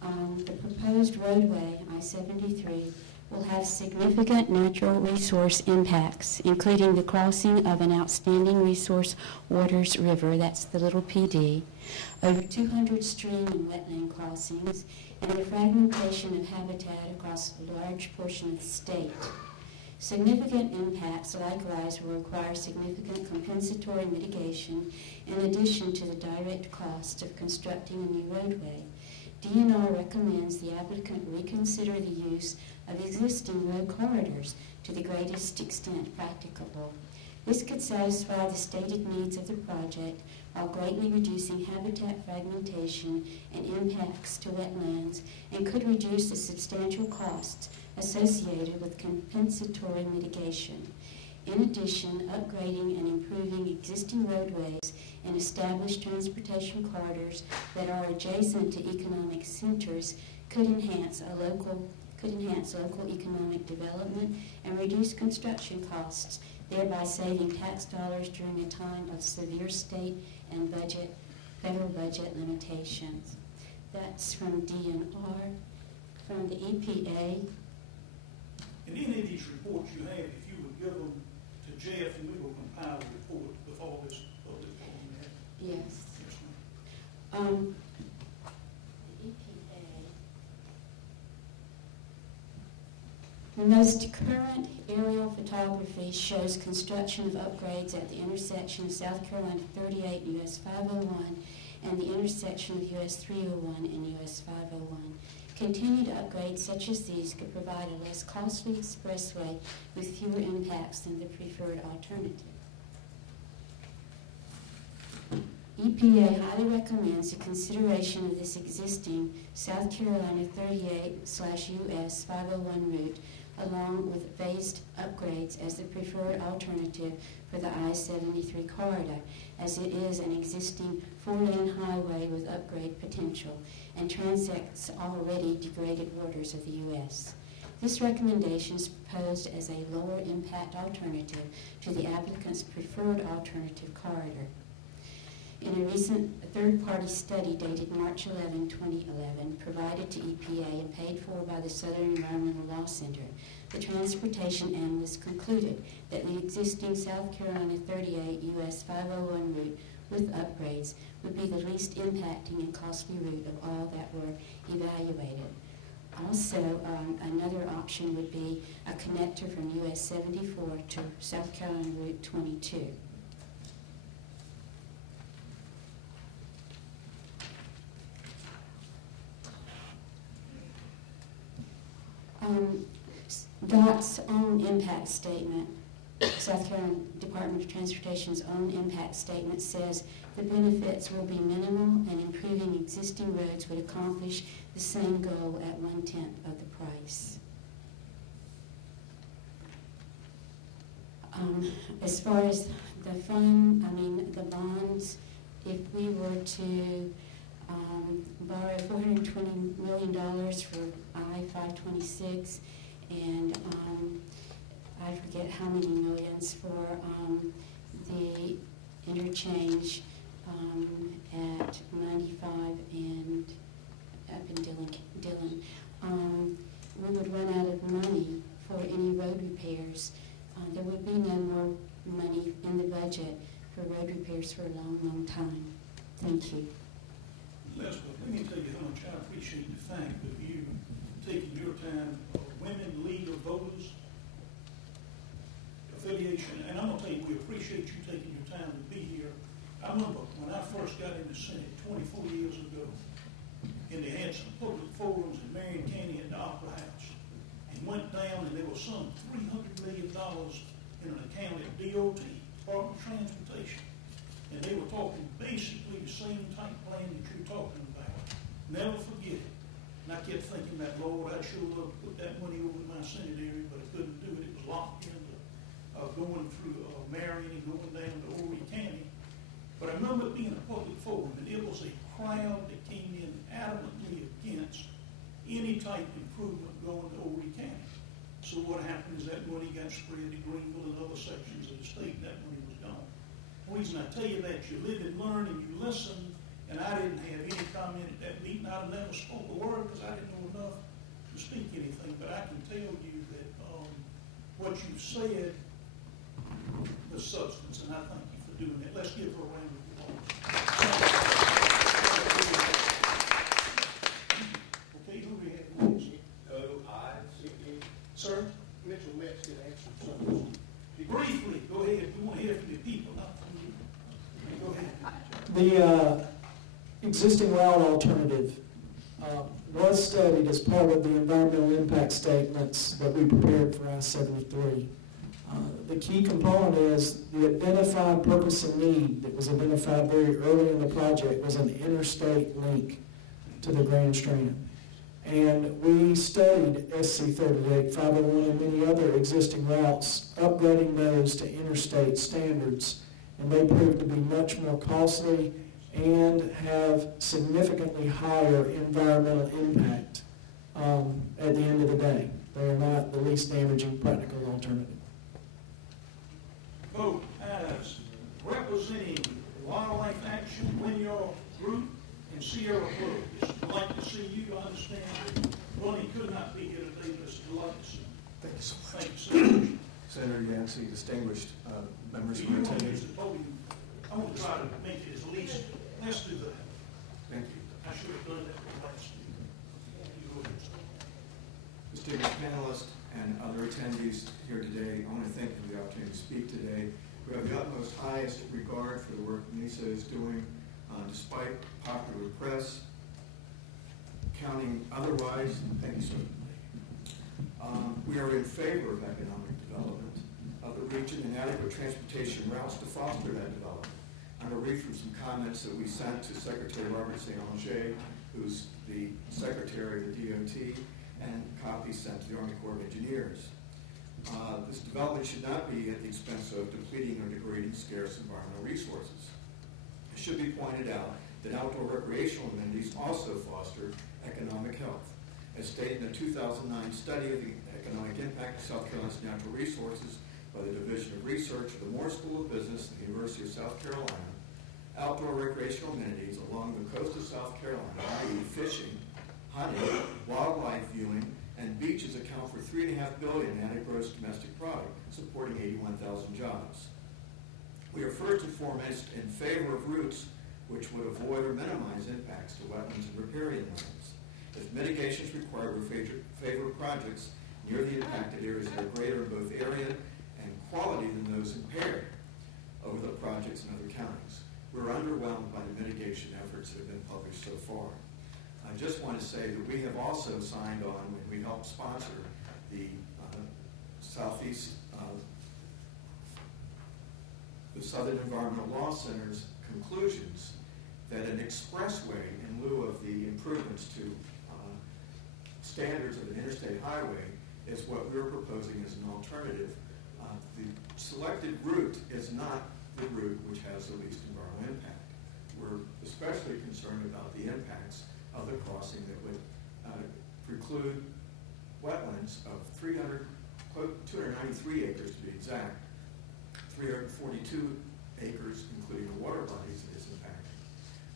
the proposed roadway, I-73, will have significant natural resource impacts, including the crossing of an outstanding resource Waters River, that's the little PD, over 200 stream and wetland crossings, and the fragmentation of habitat across a large portion of the state. Significant impacts likewise will require significant compensatory mitigation in addition to the direct cost of constructing a new roadway. DNR recommends the applicant reconsider the use of existing road corridors to the greatest extent practicable. This could satisfy the stated needs of the project while greatly reducing habitat fragmentation and impacts to wetlands, and could reduce the substantial costs associated with compensatory mitigation. In addition, upgrading and improving existing roadways and established transportation corridors that are adjacent to economic centers could enhance local economic development and reduce construction costs, thereby saving tax dollars during a time of severe state and federal budget limitations. That's from DNR. From the EPA. In any of these reports you have, if you would give them to Jeff, and we will compile a report with all this public forum. Yes. Yes, ma'am. The EPA. The most current aerial photography shows construction of upgrades at the intersection of South Carolina 38 and US 501 and the intersection of US 301 and US 501. Continued upgrades such as these could provide a less costly expressway with fewer impacts than the preferred alternative. EPA highly recommends the consideration of this existing South Carolina 38/US 501 route along with phased upgrades as the preferred alternative for the I73 corridor, as it is an existing 4-lane highway with upgrade potential and transects already degraded waters of the U.S. This recommendation is proposed as a lower impact alternative to the applicant's preferred alternative corridor. In a recent third-party study dated March 11, 2011, provided to EPA and paid for by the Southern Environmental Law Center, the transportation analyst concluded that the existing South Carolina 38 US 501 route with upgrades would be the least impacting and costly route of all that were evaluated. Also, another option would be a connector from US 74 to South Carolina Route 22. DOT's own impact statement, South Carolina Department of Transportation's own impact statement says the benefits will be minimal and improving existing roads would accomplish the same goal at 1/10 of the price. As far as the the bonds, if we were to borrow $420 million for I-526 and I forget how many millions for the interchange at 95 and up in Dillon. We would run out of money for any road repairs. There would be no more money in the budget for road repairs for a long, long time. Thank you. Elizabeth, let me tell you how much I appreciate the fact of you taking your time, Women League of Voters affiliation, and I'm going to tell you, we appreciate you taking your time to be here. I remember when I first got in the Senate 24 years ago, and they had some public forums in Marion County at the Opera House, and went down, and there was some $300 million in an account at DOT, Department of Transportation, and they were talking basically the same type plan that you're talking about. Never forget it. And I kept thinking that, Lord, I'd sure love to put that money over in my Senate area, but I couldn't do it. It was locked into going through Marion and going down to Horry County. But I remember it being a public forum, and it was a crowd that came in adamantly against any type of improvement going to Horry County. So what happened is that money got spread to Greenville and other sections of the state, and that money was gone. The reason I tell you that, you live and learn and you listen, and I didn't have any comment at that meeting. I never spoke a word because I didn't know enough to speak anything, but I can tell you what you said, the substance, and I thank you for doing that. Let's give her a round of applause. Okay, who we have next? O-I-C-E. Sir? Mitchell Metz can answer something. Briefly, go ahead. We want to hear from the people, not from you. Go ahead. The existing route alternative was studied as part of the environmental impact statements that we prepared for I-73. The key component is the identified purpose and need that was identified very early in the project was an interstate link to the Grand Strand. And we studied SC38, 501, and many other existing routes, upgrading those to interstate standards, and they proved to be much more costly and have significantly higher environmental impact at the end of the day. They are not the least damaging practical alternative. Vote as representing Wildlife Action, Wynyard Group, and Sierra Club. It's a delight to see you. I understand Bunny could not be here today, but it's a delight to see you. Thank you so much. Thank you so much. Senator Yancey, distinguished members Do of you the want to use attendance. the podium? I want to try to make it as least, let's do that. Thank you. I should have done that for last year. You go ahead, sir. Distinguished panelists and other attendees here today, I want to thank you for the opportunity to speak today. We have the utmost highest regard for the work NISA is doing, despite popular press counting otherwise. Thank you, sir. We are in favor of economic development of the region and adequate transportation routes to foster that development. I'm going to read from some comments that we sent to Secretary Robert St. Anger, who's the Secretary of the DOT, and copies sent to the Army Corps of Engineers. This development should not be at the expense of depleting or degrading scarce environmental resources. It should be pointed out that outdoor recreational amenities also foster economic health. As stated in a 2009 study of the economic impact of South Carolina's natural resources by the Division of Research of the Moore School of Business at the University of South Carolina, outdoor recreational amenities along the coast of South Carolina, i.e. fishing, hunting, wildlife viewing, and beaches account for $3.5 billion in added gross domestic product, supporting 81,000 jobs. We are first and foremost in favor of routes which would avoid or minimize impacts to wetlands and riparian lands. If mitigation is required, we favor projects near the impacted areas that are greater in both area and quality than those impaired over the projects in other counties. We're underwhelmed by the mitigation efforts that have been published so far. I just want to say that we have also signed on, when we helped sponsor the Southeast, the Southern Environmental Law Center's conclusions that an expressway in lieu of the improvements to standards of an interstate highway is what we're proposing as an alternative. The selected route is not the route which has the least environmental impact. We're especially concerned about the impacts of the crossing that would preclude wetlands of 293 acres to be exact, 342 acres including the water bodies that it's impacting.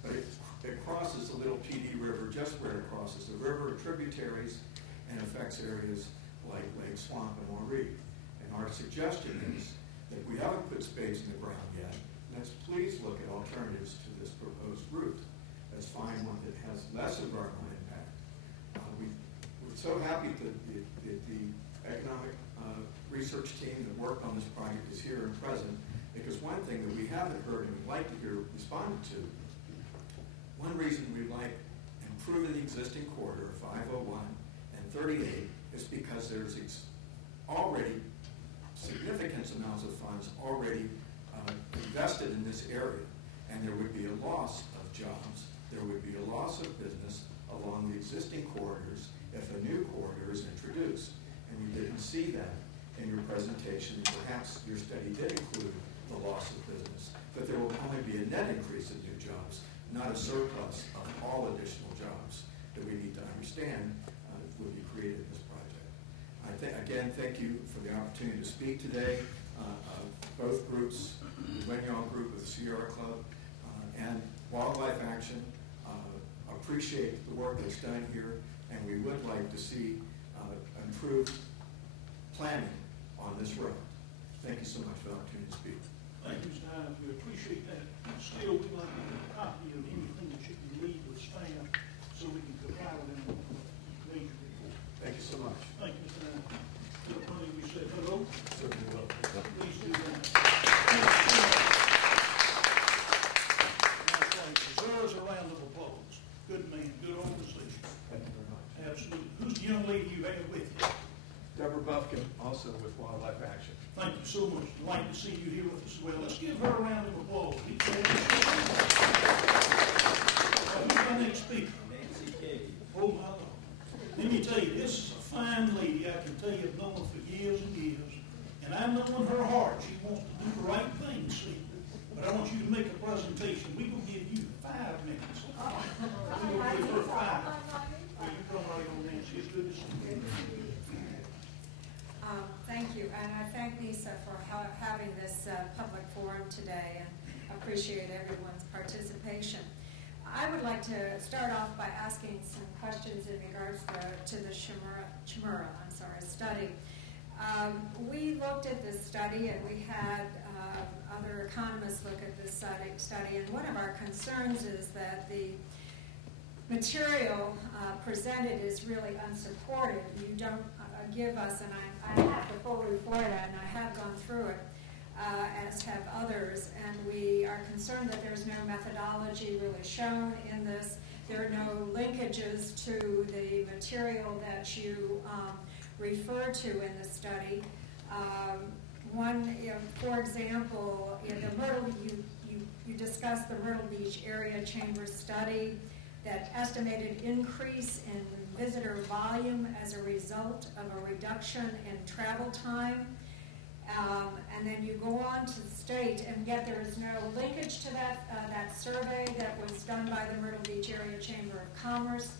But it crosses the Little PD River just where it crosses the river, tributaries, and affects areas like Lake Swamp and Marie. And our suggestion is that we haven't put spades in the ground yet. Let's please look at alternatives to this proposed route. Let's find one that has less environmental impact. We're so happy that the economic research team that worked on this project is here and present, because one thing that we haven't heard and would like to hear responded to, one reason we like improving the existing corridor, 501 and 38, is because there's already significant amounts of funds already invested in this area, and there would be a loss of jobs, there would be a loss of business along the existing corridors if a new corridor is introduced. And we didn't see that in your presentation. Perhaps your study did include the loss of business, but there will only be a net increase in new jobs, not a surplus of all additional jobs that we need to understand will be created in this project. Again, thank you for the opportunity to speak today. Both groups, the Wynyard Group with the Sierra Club and Wildlife Action, appreciate the work that's done here, and we would like to see improved planning on this road. Thank you so much for the opportunity to speak. Thank you, Mr. Hines. We appreciate that. Still, we'd like to get a copy of anything that you can leave with staff so we can compile it in a major report. Thank you so much. Thank you, Mr. Hines. To the point we said hello. Certainly will. Please do that. Deserves a round of applause. Good man, good organization. Thank you very much. Absolutely. Who's the young lady you had with you? Deborah Buffkin, also with Wildlife Action. Thank you so much. Delighted to see you here with us as well. Let's give her a round of applause. Who's our next speaker? Nancy K. Oh, my Lord. Let me tell you, this is a fine lady. I can tell you I've known her for years and years. And I know in her heart she wants to do the right thing, see. But I want you to make a presentation. We will give you 5 minutes. We will give her 5. Well, you come right on, Nancy. It's good to see you. Thank you, and I thank Lisa for having this public forum today, and appreciate everyone's participation. I would like to start off by asking some questions in regards to the Chimera study. We looked at this study, and we had other economists look at this study, and one of our concerns is that the material presented is really unsupported. You don't give us, and I have the full report, and I have gone through it, as have others, and we are concerned that there's no methodology really shown in this. There are no linkages to the material that you refer to in the study. For example, in the Myrtle, you discussed the Myrtle Beach Area Chamber study that estimated increase in visitor volume as a result of a reduction in travel time. And then you go on to state, and yet there is no linkage to that survey that was done by the Myrtle Beach Area Chamber of Commerce,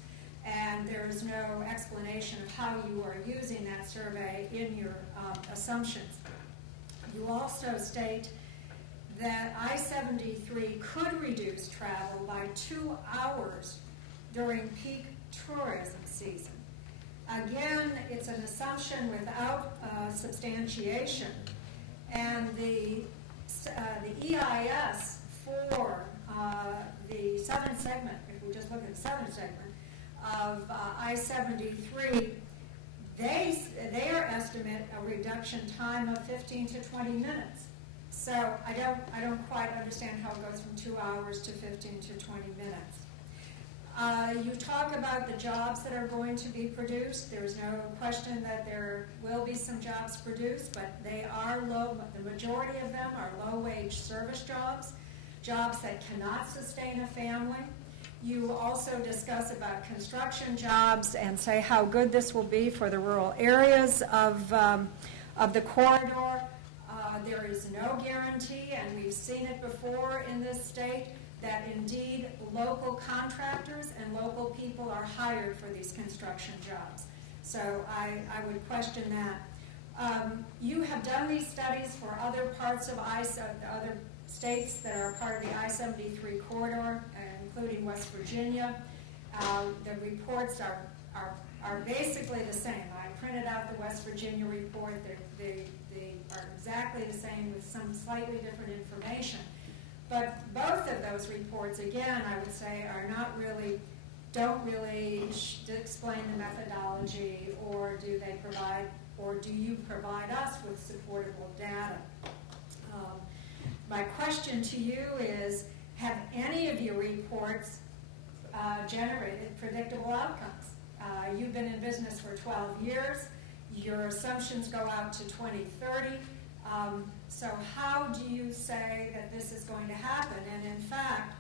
and there is no explanation of how you are using that survey in your assumptions. You also state that I-73 could reduce travel by 2 hours during peak tourism season. Again, it's an assumption without substantiation, and the EIS for the southern segment, if we just look at the southern segment of I-73, their estimate a reduction time of 15 to 20 minutes. So I don't quite understand how it goes from 2 hours to 15 to 20 minutes. You talk about the jobs that are going to be produced. There's no question that there will be some jobs produced, but they are low. The majority of them are low-wage service jobs, jobs that cannot sustain a family. You also discuss about construction jobs and say how good this will be for the rural areas of the corridor. There is no guarantee, and we've seen it before in this state, that indeed local contractors and local people are hired for these construction jobs. So I would question that. You have done these studies for other parts of other states that are part of the I-73 corridor, including West Virginia. The reports are basically the same. I printed out the West Virginia report. They are exactly the same with some slightly different information. But both of those reports, again, I would say, don't really explain the methodology, or do you provide us with supportable data? My question to you is, have any of your reports generated predictable outcomes? You've been in business for 12 years. Your assumptions go out to 2030. So how do you say that this is going to happen? And in fact,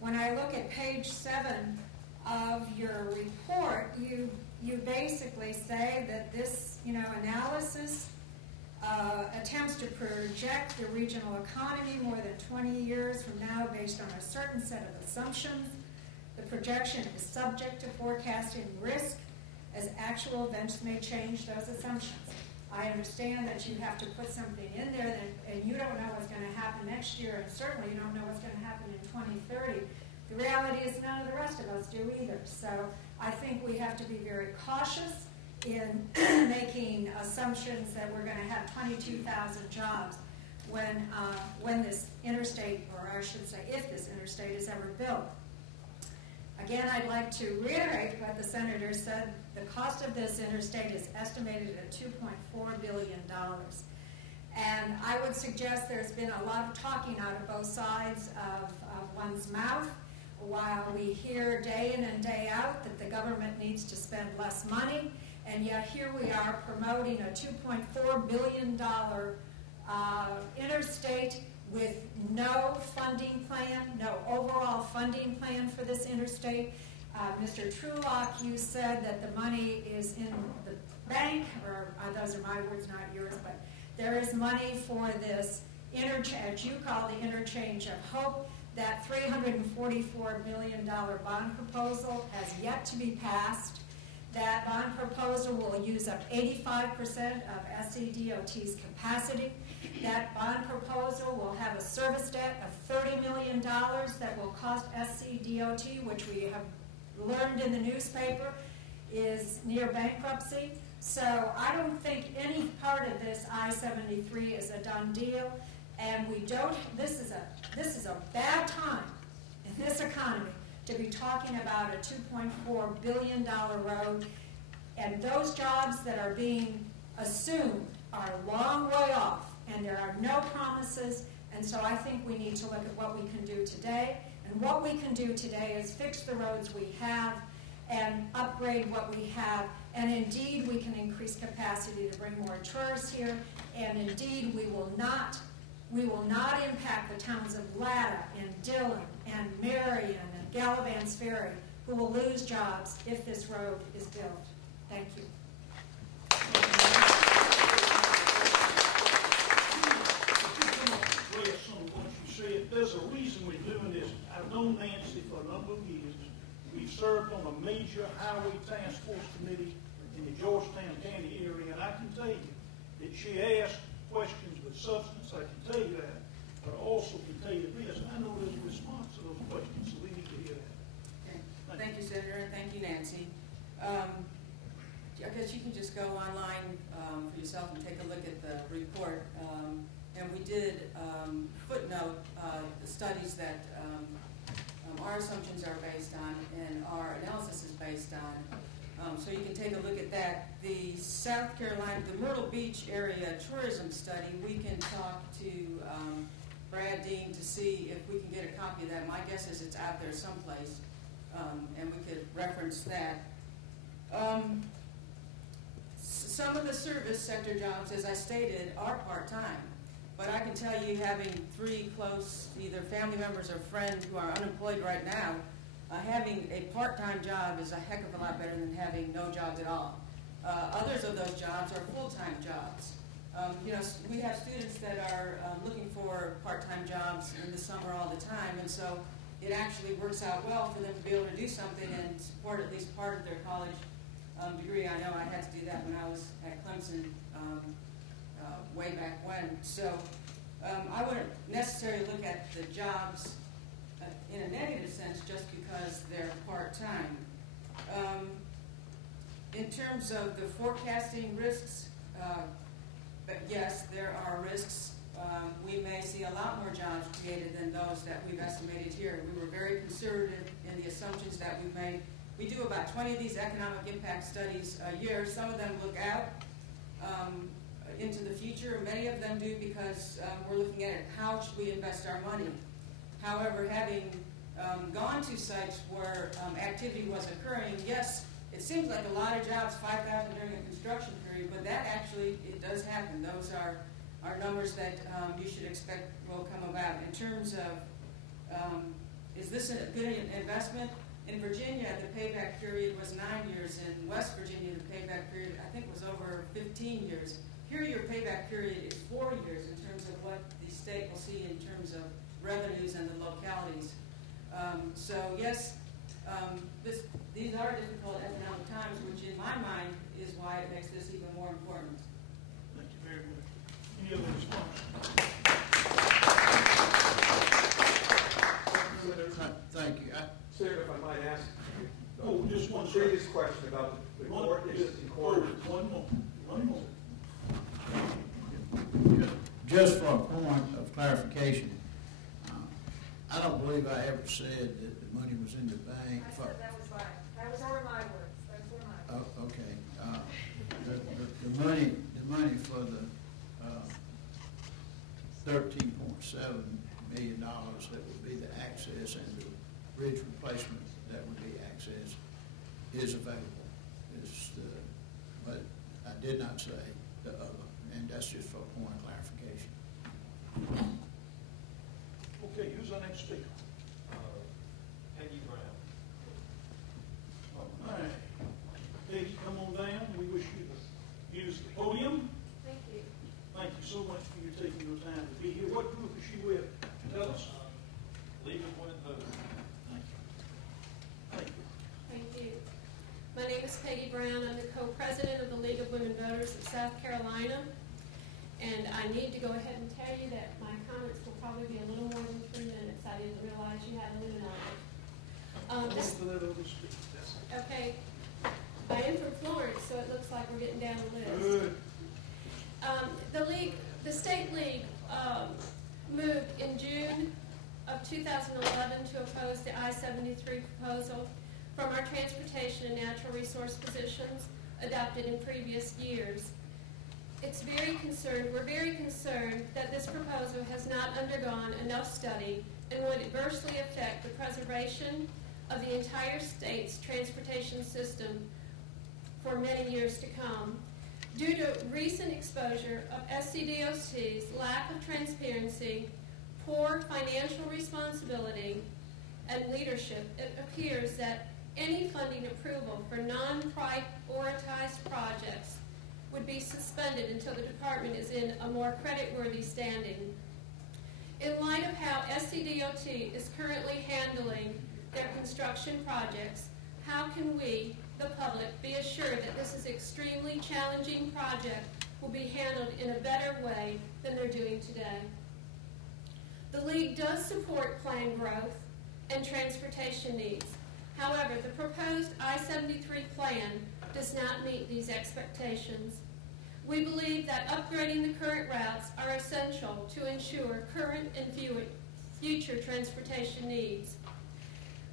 when I look at page 7 of your report, you basically say that this analysis attempts to project the regional economy more than 20 years from now based on a certain set of assumptions. The projection is subject to forecasting risk, as actual events may change those assumptions. I understand that you have to put something in there, and you don't know what's going to happen next year, and certainly you don't know what's going to happen in 2030. The reality is none of the rest of us do either. So I think we have to be very cautious in making assumptions that we're going to have 22,000 jobs when this interstate, or I should say if this interstate is ever built. Again, I'd like to reiterate what the senator said. The cost of this interstate is estimated at $2.4 billion. And I would suggest there's been a lot of talking out of both sides of one's mouth, while we hear day in and day out that the government needs to spend less money, and yet here we are promoting a $2.4 billion interstate with no funding plan, no overall funding plan for this interstate. Mr. Trulock, you said that the money is in the bank, or those are my words, not yours, but there is money for this as you call the interchange of hope. That $344 million bond proposal has yet to be passed. That bond proposal will use up 85% of SCDOT's capacity. That bond proposal will have a service debt of $30 million that will cost SCDOT, which we have learned in the newspaper is near bankruptcy. So I don't think any part of this I-73 is a done deal, and we don't. This is a bad time in this economy to be talking about a $2.4 billion road, and those jobs that are being assumed are a long way off, and there are no promises. And so I think we need to look at what we can do today, and what we can do today is fix the roads we have and upgrade what we have. And indeed, we can increase capacity to bring more tourists here. And indeed, we will not impact the towns of Latta and Dillon and Marion and Galavant's Ferry, who will lose jobs if this road is built. Thank you. There's a reason we're doing this. I've known Nancy for a number of years. We've served on a major highway task force committee in the Georgetown County area, and I can tell you that she asked questions with substance. I can tell you that, but I also can tell you this. I know there's a response to those questions, so we need to hear that. Okay. Thank you, Senator, and thank you, Nancy. I guess you can just go online for yourself and take a look at the report. And we did footnote the studies that our assumptions are based on and our analysis is based on. So you can take a look at that. The South Carolina, the Myrtle Beach area tourism study, we can talk to Brad Dean to see if we can get a copy of that. My guess is it's out there someplace, and we could reference that. Some of the service sector jobs, as I stated, are part-time. But I can tell you, having 3 close, either family members or friends who are unemployed right now, having a part-time job is a heck of a lot better than having no job at all. Others of those jobs are full-time jobs. We have students that are looking for part-time jobs in the summer all the time, and so it actually works out well for them to be able to do something and support at least part of their college degree. I know I had to do that when I was at Clemson way back when. So I wouldn't necessarily look at the jobs in a negative sense just because they're part-time. In terms of the forecasting risks, but yes, there are risks. We may see a lot more jobs created than those that we've estimated here. We were very conservative in the assumptions that we've made. We do about 20 of these economic impact studies a year. Some of them look out into the future. Many of them do because we're looking at it, how should we invest our money? However, having gone to sites where activity was occurring, yes, it seems like a lot of jobs, 5,000 during a construction period, but that actually, it does happen. Those are numbers that you should expect will come about. In terms of, is this a good investment? In Virginia, the payback period was 9 years. In West Virginia, the payback period, I think, was over 15 years. Here, your payback period is 4 years in terms of what the state will see in terms of revenues and the localities. So, yes, these are difficult economic times, which in my mind is why it makes this even more important. Thank you very much. Any other response? Thank you. Senator, if I might ask, Oh, just one previous question about the existing corridors. One more. Just for a point of clarification, I don't believe I ever said that the money was in the bank. I said that was right. Those were my words. Those were my words. Oh, okay. The money for the $13.7 million that would be the access and the bridge replacement that would be access is available. But I did not say the other, and that's just for a point of clarification. Okay, who's our next speaker? Peggy Brown. All right. Peggy, come on down. We wish you to use the podium. Thank you. Thank you so much for you taking your time to be here. What group is she with? Tell us. League of Women Voters. Thank you. Thank you. Thank you. My name is Peggy Brown. I'm the co-president of the League of Women Voters of South Carolina. And I need to go ahead and tell you that my comments will probably be a little more than 3 minutes. I didn't realize you had a limit on it. Okay. I am from Florence, so it looks like we're getting down the list. The state league moved in June of 2011 to oppose the I73 proposal from our transportation and natural resource positions adopted in previous years. We're very concerned that this proposal has not undergone enough study and would adversely affect the preservation of the entire state's transportation system for many years to come. Due to recent exposure of SCDOT's lack of transparency, poor financial responsibility, and leadership, it appears that any funding approval for non-prioritized projects would be suspended until the department is in a more creditworthy standing. In light of how SCDOT is currently handling their construction projects, how can we, the public, be assured that this is extremely challenging project will be handled in a better way than they're doing today? The League does support planned growth and transportation needs. However, the proposed I-73 plan does not meet these expectations. We believe that upgrading the current routes are essential to ensure current and future transportation needs.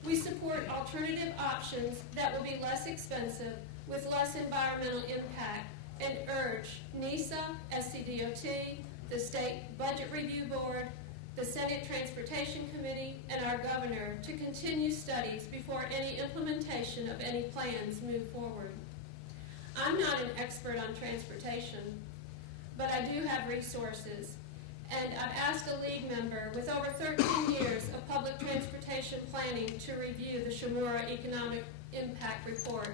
We support alternative options that will be less expensive with less environmental impact and urge NISA, SCDOT, the State Budget Review Board, the Senate Transportation Committee, and our governor to continue studies before any implementation of any plans move forward. I'm not an expert on transportation, but I do have resources, and I've asked a league member with over 13 years of public transportation planning to review the Shimura Economic Impact Report,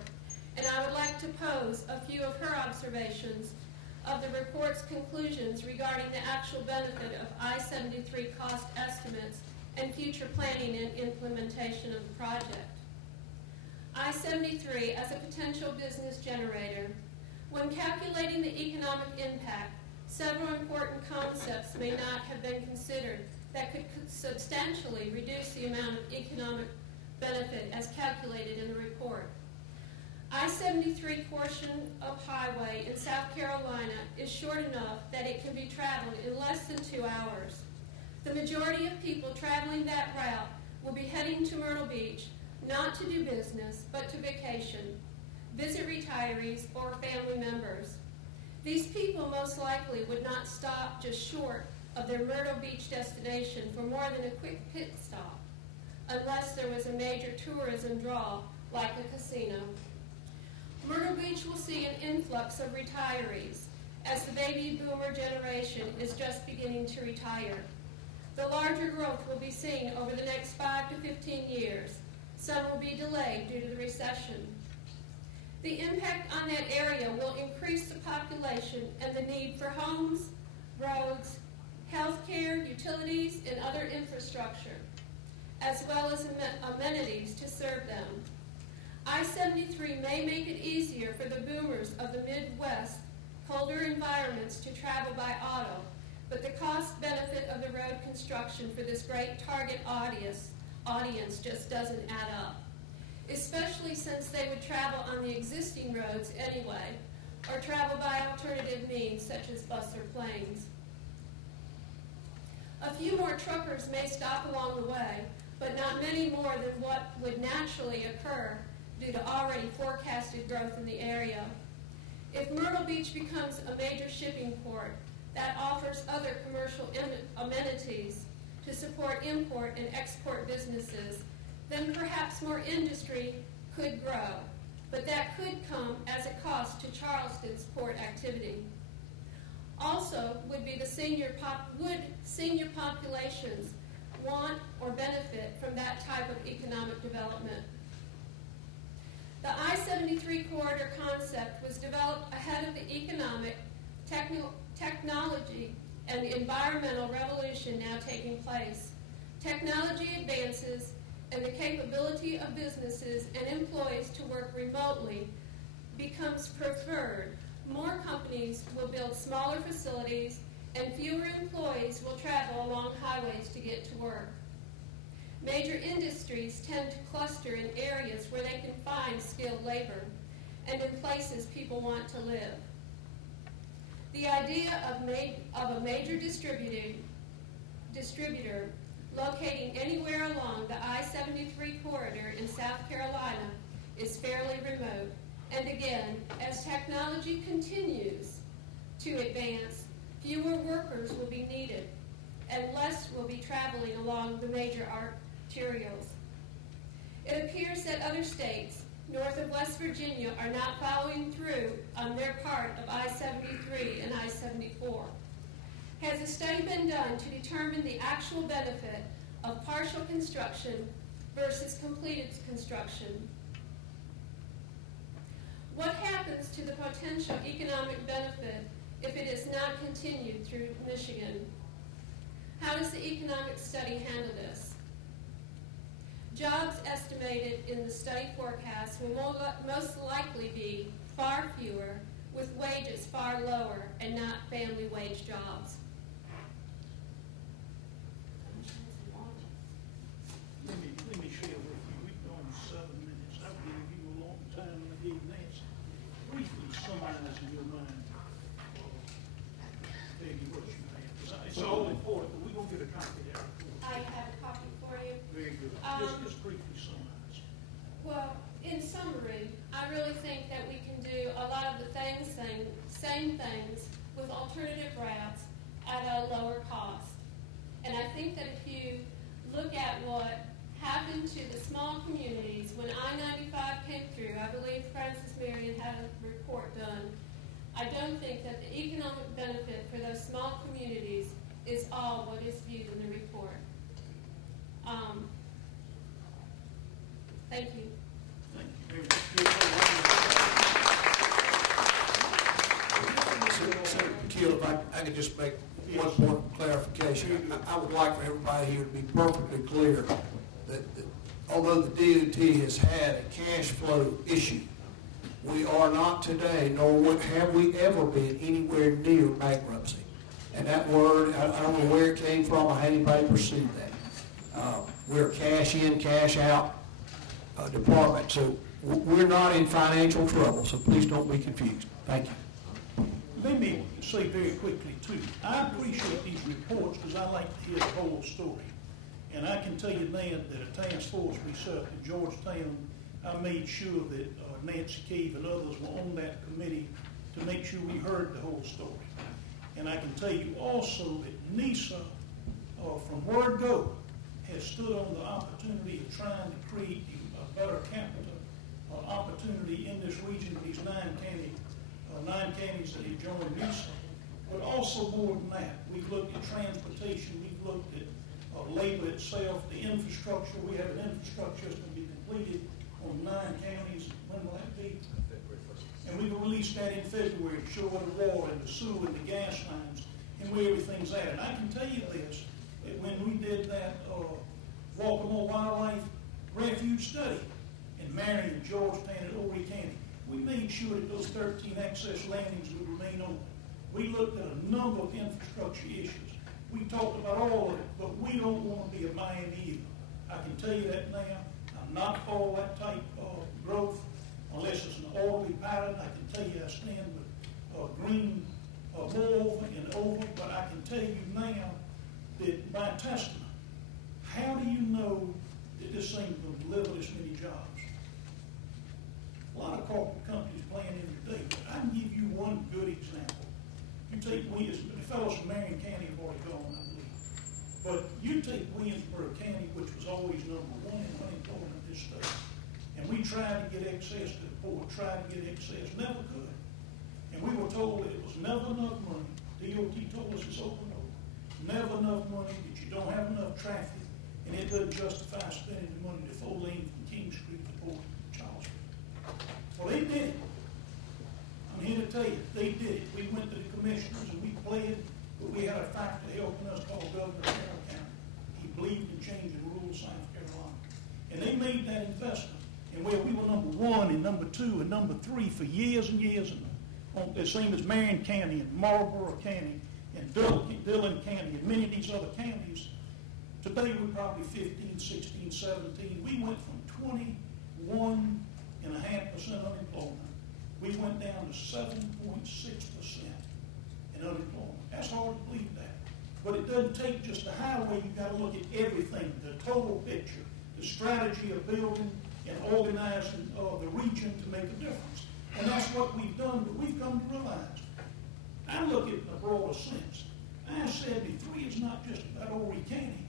and I would like to pose a few of her observations of the report's conclusions regarding the actual benefit of I-73 cost estimates and future planning and implementation of the project. I-73 as a potential business generator. When calculating the economic impact, several important concepts may not have been considered that could substantially reduce the amount of economic benefit as calculated in the report. I-73 portion of highway in South Carolina is short enough that it can be traveled in less than 2 hours. The majority of people traveling that route will be heading to Myrtle Beach not to do business, but to vacation, visit retirees or family members. These people most likely would not stop just short of their Myrtle Beach destination for more than a quick pit stop, unless there was a major tourism draw like a casino. Myrtle Beach will see an influx of retirees as the baby boomer generation is just beginning to retire. The larger growth will be seen over the next 5 to 15 years. Some will be delayed due to the recession. The impact on that area will increase the population and the need for homes, roads, healthcare, utilities, and other infrastructure, as well as amenities to serve them. I-73 may make it easier for the boomers of the Midwest, colder environments to travel by auto, but the cost-benefit of the road construction for this great target audience just doesn't add up, especially since they would travel on the existing roads anyway, or travel by alternative means such as bus or planes. A few more truckers may stop along the way, but not many more than what would naturally occur due to already forecasted growth in the area. If Myrtle Beach becomes a major shipping port that offers other commercial amenities to support import and export businesses, then perhaps more industry could grow, but that could come as a cost to Charleston's port activity. Also would senior populations want or benefit from that type of economic development. The I-73 corridor concept was developed ahead of the economic, technology, and the environmental revolution now taking place. Technology advances and the capability of businesses and employees to work remotely becomes preferred. More companies will build smaller facilities and fewer employees will travel along highways to get to work. Major industries tend to cluster in areas where they can find skilled labor and in places people want to live. The idea of a major distributor locating anywhere along the I-73 corridor in South Carolina is fairly remote. And again, as technology continues to advance, fewer workers will be needed and less will be traveling along the major arterials. It appears that other states north of West Virginia are not following through on their part of I-73 and I-74. Has a study been done to determine the actual benefit of partial construction versus completed construction? What happens to the potential economic benefit if it is not continued through Michigan? How does the economic study handle this? Jobs estimated in the study forecast will most likely be far fewer, with wages far lower and not family wage jobs. Let me share with you. We've gone 7 minutes. I've given you a long time, and I gave Nancy briefly summarize in your mind. Maybe what you have. It's all important, but we're going to get a copy there. I have a copy for you. Very good. Just briefly summarize. Well, in summary, I really think that we can do a lot of the same things with alternative routes at a lower cost. And I think that if you look at what happened to the small communities when I-95 came through, I believe Francis Marion had a report done. I don't think that the economic benefit for those small communities is all what is viewed in the report. Thank you. Keel, if I could just make one point of clarification. I would like for everybody here to be perfectly clear that although the DOT has had a cash flow issue, we are not today, nor have we ever been anywhere near bankruptcy. And that word, I don't know where it came from, I hadn't anybody perceive that. We're a cash in, cash out department, so we're not in financial trouble, so please don't be confused. Thank you. Let me say very quickly, too, I appreciate these reports because I like to hear the whole story. And I can tell you now that a task force we set up in Georgetown, I made sure that Nancy Cave and others were on that committee to make sure we heard the whole story. And I can tell you also that NISA, from word go, has stood on the opportunity of trying to create a better capital opportunity in this region, these 9 counties that have joined NISA. But also more than that, we've looked at transportation, we've looked at labor itself, the infrastructure. We have an infrastructure that's going to be completed on 9 counties. When will that be? And we will release that in February to show where the water and the sewer and the gas lines and where everything's at. And I can tell you this, that when we did that Baltimore Wildlife Refuge study in Marion, Georgetown, and Horry County, we made sure that those 13 access landings would remain open. We looked at a number of infrastructure issues. We talked about all of it, but we don't want to be a Miami either. I can tell you that now. I'm not for that type of growth. it, I can tell you I stand with green moreover and over, but I can tell you now that by testament, how do you know that this thing will deliver this many jobs? A lot of corporate companies playing in today, but I can give you one good example. You take Williamsburg, the fellows from Marion County have already gone, I believe. But you take Williamsburg County, which was always number one in unemployment in this state, and we tried to get access to the port, tried to get access, never could. And we were told that it was never enough money. DOT told us it's open over. Never enough money, that you don't have enough traffic, and it doesn't justify spending the money to 4 lane from King Street to Port Charleston. Well, they did it. I'm here to tell you, they did it. We went to the commissioners and we pled, but we had a factor helping us called Governor Carroll County. He believed in changing the rules of South Carolina. And they made that investment. And where we were number 1 and number 2 and number 3 for years and years, and on the same as Marion County and Marlboro County and Dillon County and many of these other counties, today we're probably 15, 16, 17. We went from 21.5% unemployment. We went down to 7.6% in unemployment. That's hard to believe that. But it doesn't take just the highway. You've got to look at everything, the total picture, the strategy of building and organizing the region to make a difference. And that's what we've done, but we've come to realize. I look at it in a broader sense. I-73 is not just about Horry County.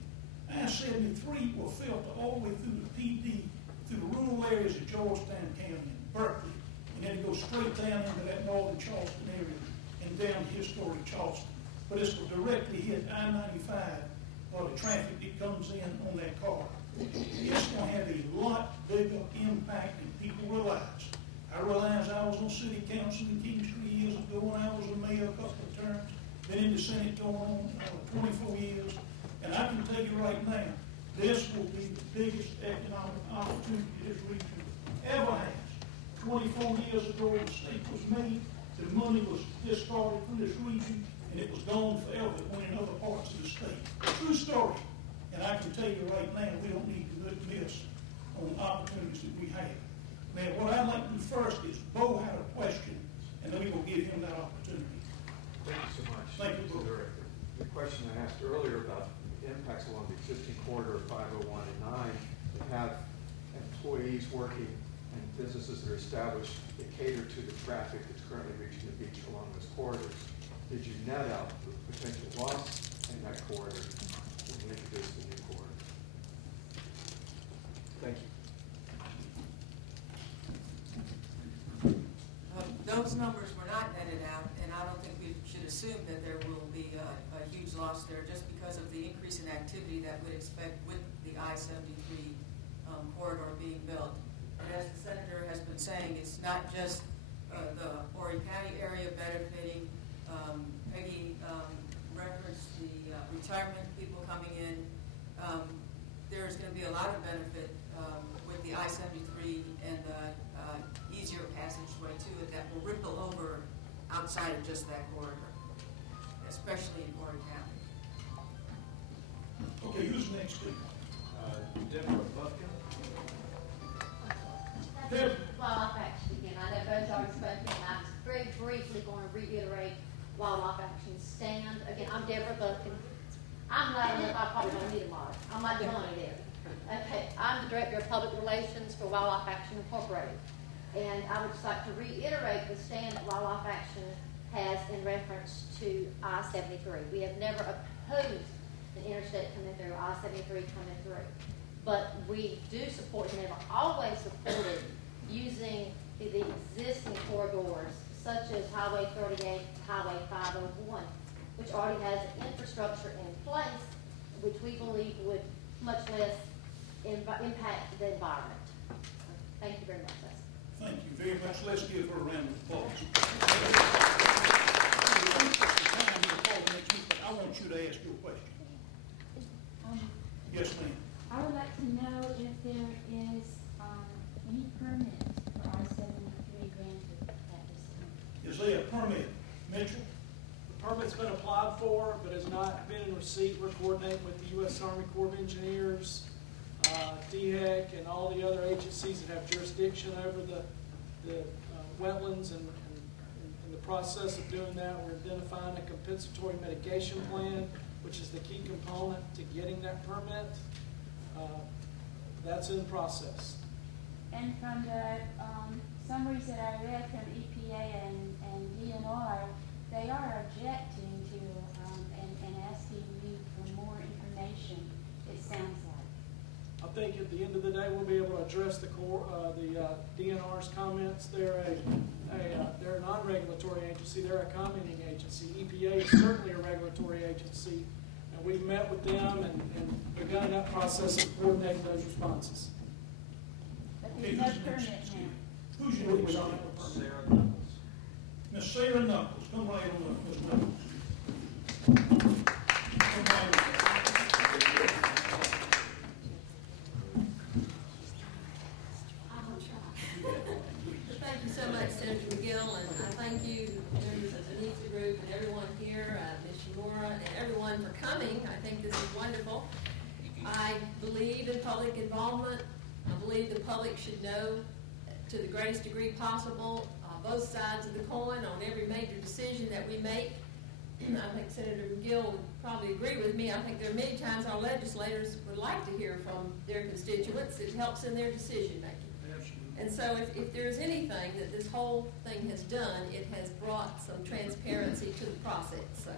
I-73 will filter all the way through the PD, through the rural areas of Georgetown County and Berkeley, and then it goes straight down into that northern Charleston area and down to historic Charleston. But it's to directly hit I-95 or the traffic that comes in on that corridor. It's going to have a lot bigger impact than people realize. I realize I was on city council in King Street years ago, and I was a mayor a couple of terms, been in the Senate going on 24 years, and I can tell you right now, this will be the biggest economic opportunity this region ever has. 24 years ago, the state was made, the money was discarded from this region, and it was gone forever. It went in other parts of the state. True story. And I can tell you right now, we don't need to miss on opportunities that we have. Now, what I'd like to do first is, Bo had a question, and then we will give him that opportunity. Thank you so much. Thank you, Bo. Director. The question I asked earlier about impacts along the existing corridor 501 and 9 that have employees working and businesses that are established that cater to the traffic that's currently reaching the beach along those corridors. Did you net out the potential loss in that corridor when you introduced the new corridor? Thank you. Those numbers were not netted out, and I don't think we should assume that there will be a huge loss there just because of the increase in activity that we'd expect with the I-73 corridor being built. And as the Senator has been saying, it's not just the Horry County area benefiting. Peggy referenced the retirement people coming in. There's going to be a lot of benefit with the I-73 and the easier passageway to it that will ripple over outside of just that corridor, especially in Horry County. Okay, who's next, please? Deborah Buckin. Wildlife action again. I know both already spoken, and I'm very briefly going to reiterate wildlife action stand. Again, I'm Deborah Buckin. I'm loud enough, I probably don't need a monitor. I'm like Delano there. Okay, I'm the Director of Public Relations for Wildlife Action Incorporated. And I would just like to reiterate the stand that Wildlife Action has in reference to I-73. We have never opposed an interstate coming through, I-73 coming through. But we do support and have always supported using the existing corridors, such as Highway 38, Highway 501, which already has infrastructure in place, which we believe would much less impact the environment. Thank you very much. Thank you very much. Let's give her a round of applause. I want you to ask your question. Yes, ma'am. I would like to know if there is any permits for I-73 granted at this time. Is there a permit, Mitchell? The permit's been applied for, but has not been in receipt. We're coordinating with the U.S. Army Corps of Engineers, DHEC, and all the other agencies that have jurisdiction over the the wetlands, and in the process of doing that, we're identifying a compensatory mitigation plan, which is the key component to getting that permit. That's in process. And from the summaries that I read from EPA and DNR, they are objecting to and asking you for more information, it sounds like. I think at the end of the day, we'll be able to address the DNR's comments. They're a non-regulatory agency. They're a commenting agency. EPA is certainly a regulatory agency, and we've met with them and begun that process of coordinating those responses. But there's no permit now. Who's your next speaker? Sarah Knuckles. Miss Sarah Knuckles, come right on up, Miss Knuckles. Come right on. Thank you so much, Senator McGill, and I thank you, members of the NCAA group, and everyone here, Ms. Shimura, and everyone for coming. I think this is wonderful. I believe in public involvement. I believe the public should know, to the greatest degree possible, both sides of the coin on every major decision that we make. I think Senator McGill would probably agree with me. I think there are many times our legislators would like to hear from their constituents. It helps in their decision making. And so if there's anything that this whole thing has done, it has brought some transparency to the process. So,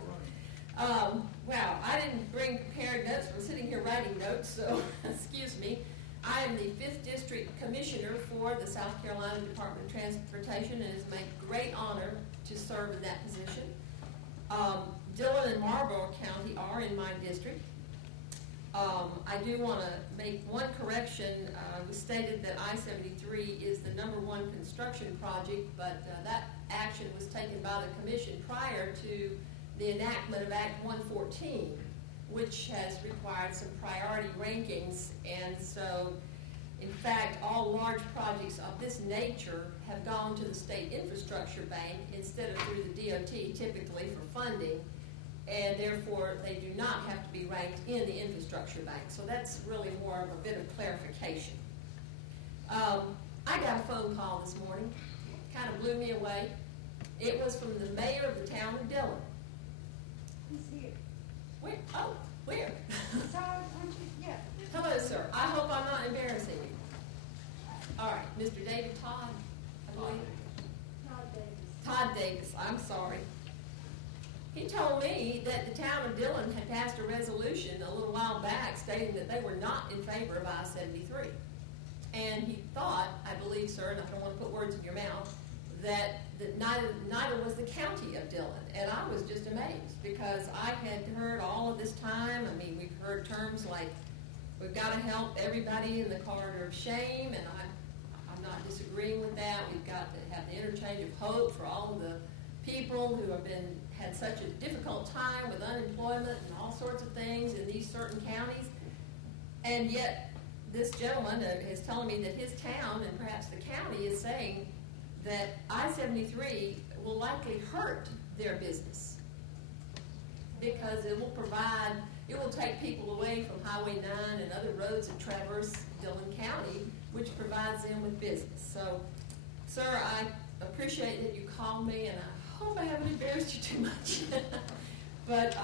wow, I didn't bring prepared notes. We're sitting here writing notes, so excuse me. I am the 5th District Commissioner for the South Carolina Department of Transportation, and it's my great honor to serve in that position. Dillon and Marlborough County are in my district. I do want to make one correction. It was stated that I-73 is the #1 construction project, but that action was taken by the Commission prior to the enactment of Act 114, which has required some priority rankings. And so, in fact, all large projects of this nature have gone to the State Infrastructure Bank instead of through the DOT typically for funding. And therefore, they do not have to be ranked in the infrastructure bank. So that's really more of a bit of clarification. I got a phone call this morning. Kind of blew me away. It was from the mayor of the town of Dillon. He's here. Where? Oh, where? Yeah. Hello, sir. I hope I'm not embarrassing you. All right, Mr. David Todd, I believe. Todd Davis. Todd Davis, I'm sorry. He told me that the town of Dillon had passed a resolution a little while back stating that they were not in favor of I-73. And he thought, I believe, sir, and I don't want to put words in your mouth, that neither was the county of Dillon. And I was just amazed because I had heard all of this time. I mean, we've heard terms like, we've got to help everybody in the corridor of shame, and I'm not disagreeing with that. We've got to have the interchange of hope for all of the people who have had such a difficult time with unemployment and all sorts of things in these certain counties. And yet, this gentleman is telling me that his town, and perhaps the county, is saying that I-73 will likely hurt their business because it will take people away from Highway 9 and other roads that traverse Dillon County, which provides them with business. So, sir, I appreciate that you called me, and I hope I haven't embarrassed you too much. But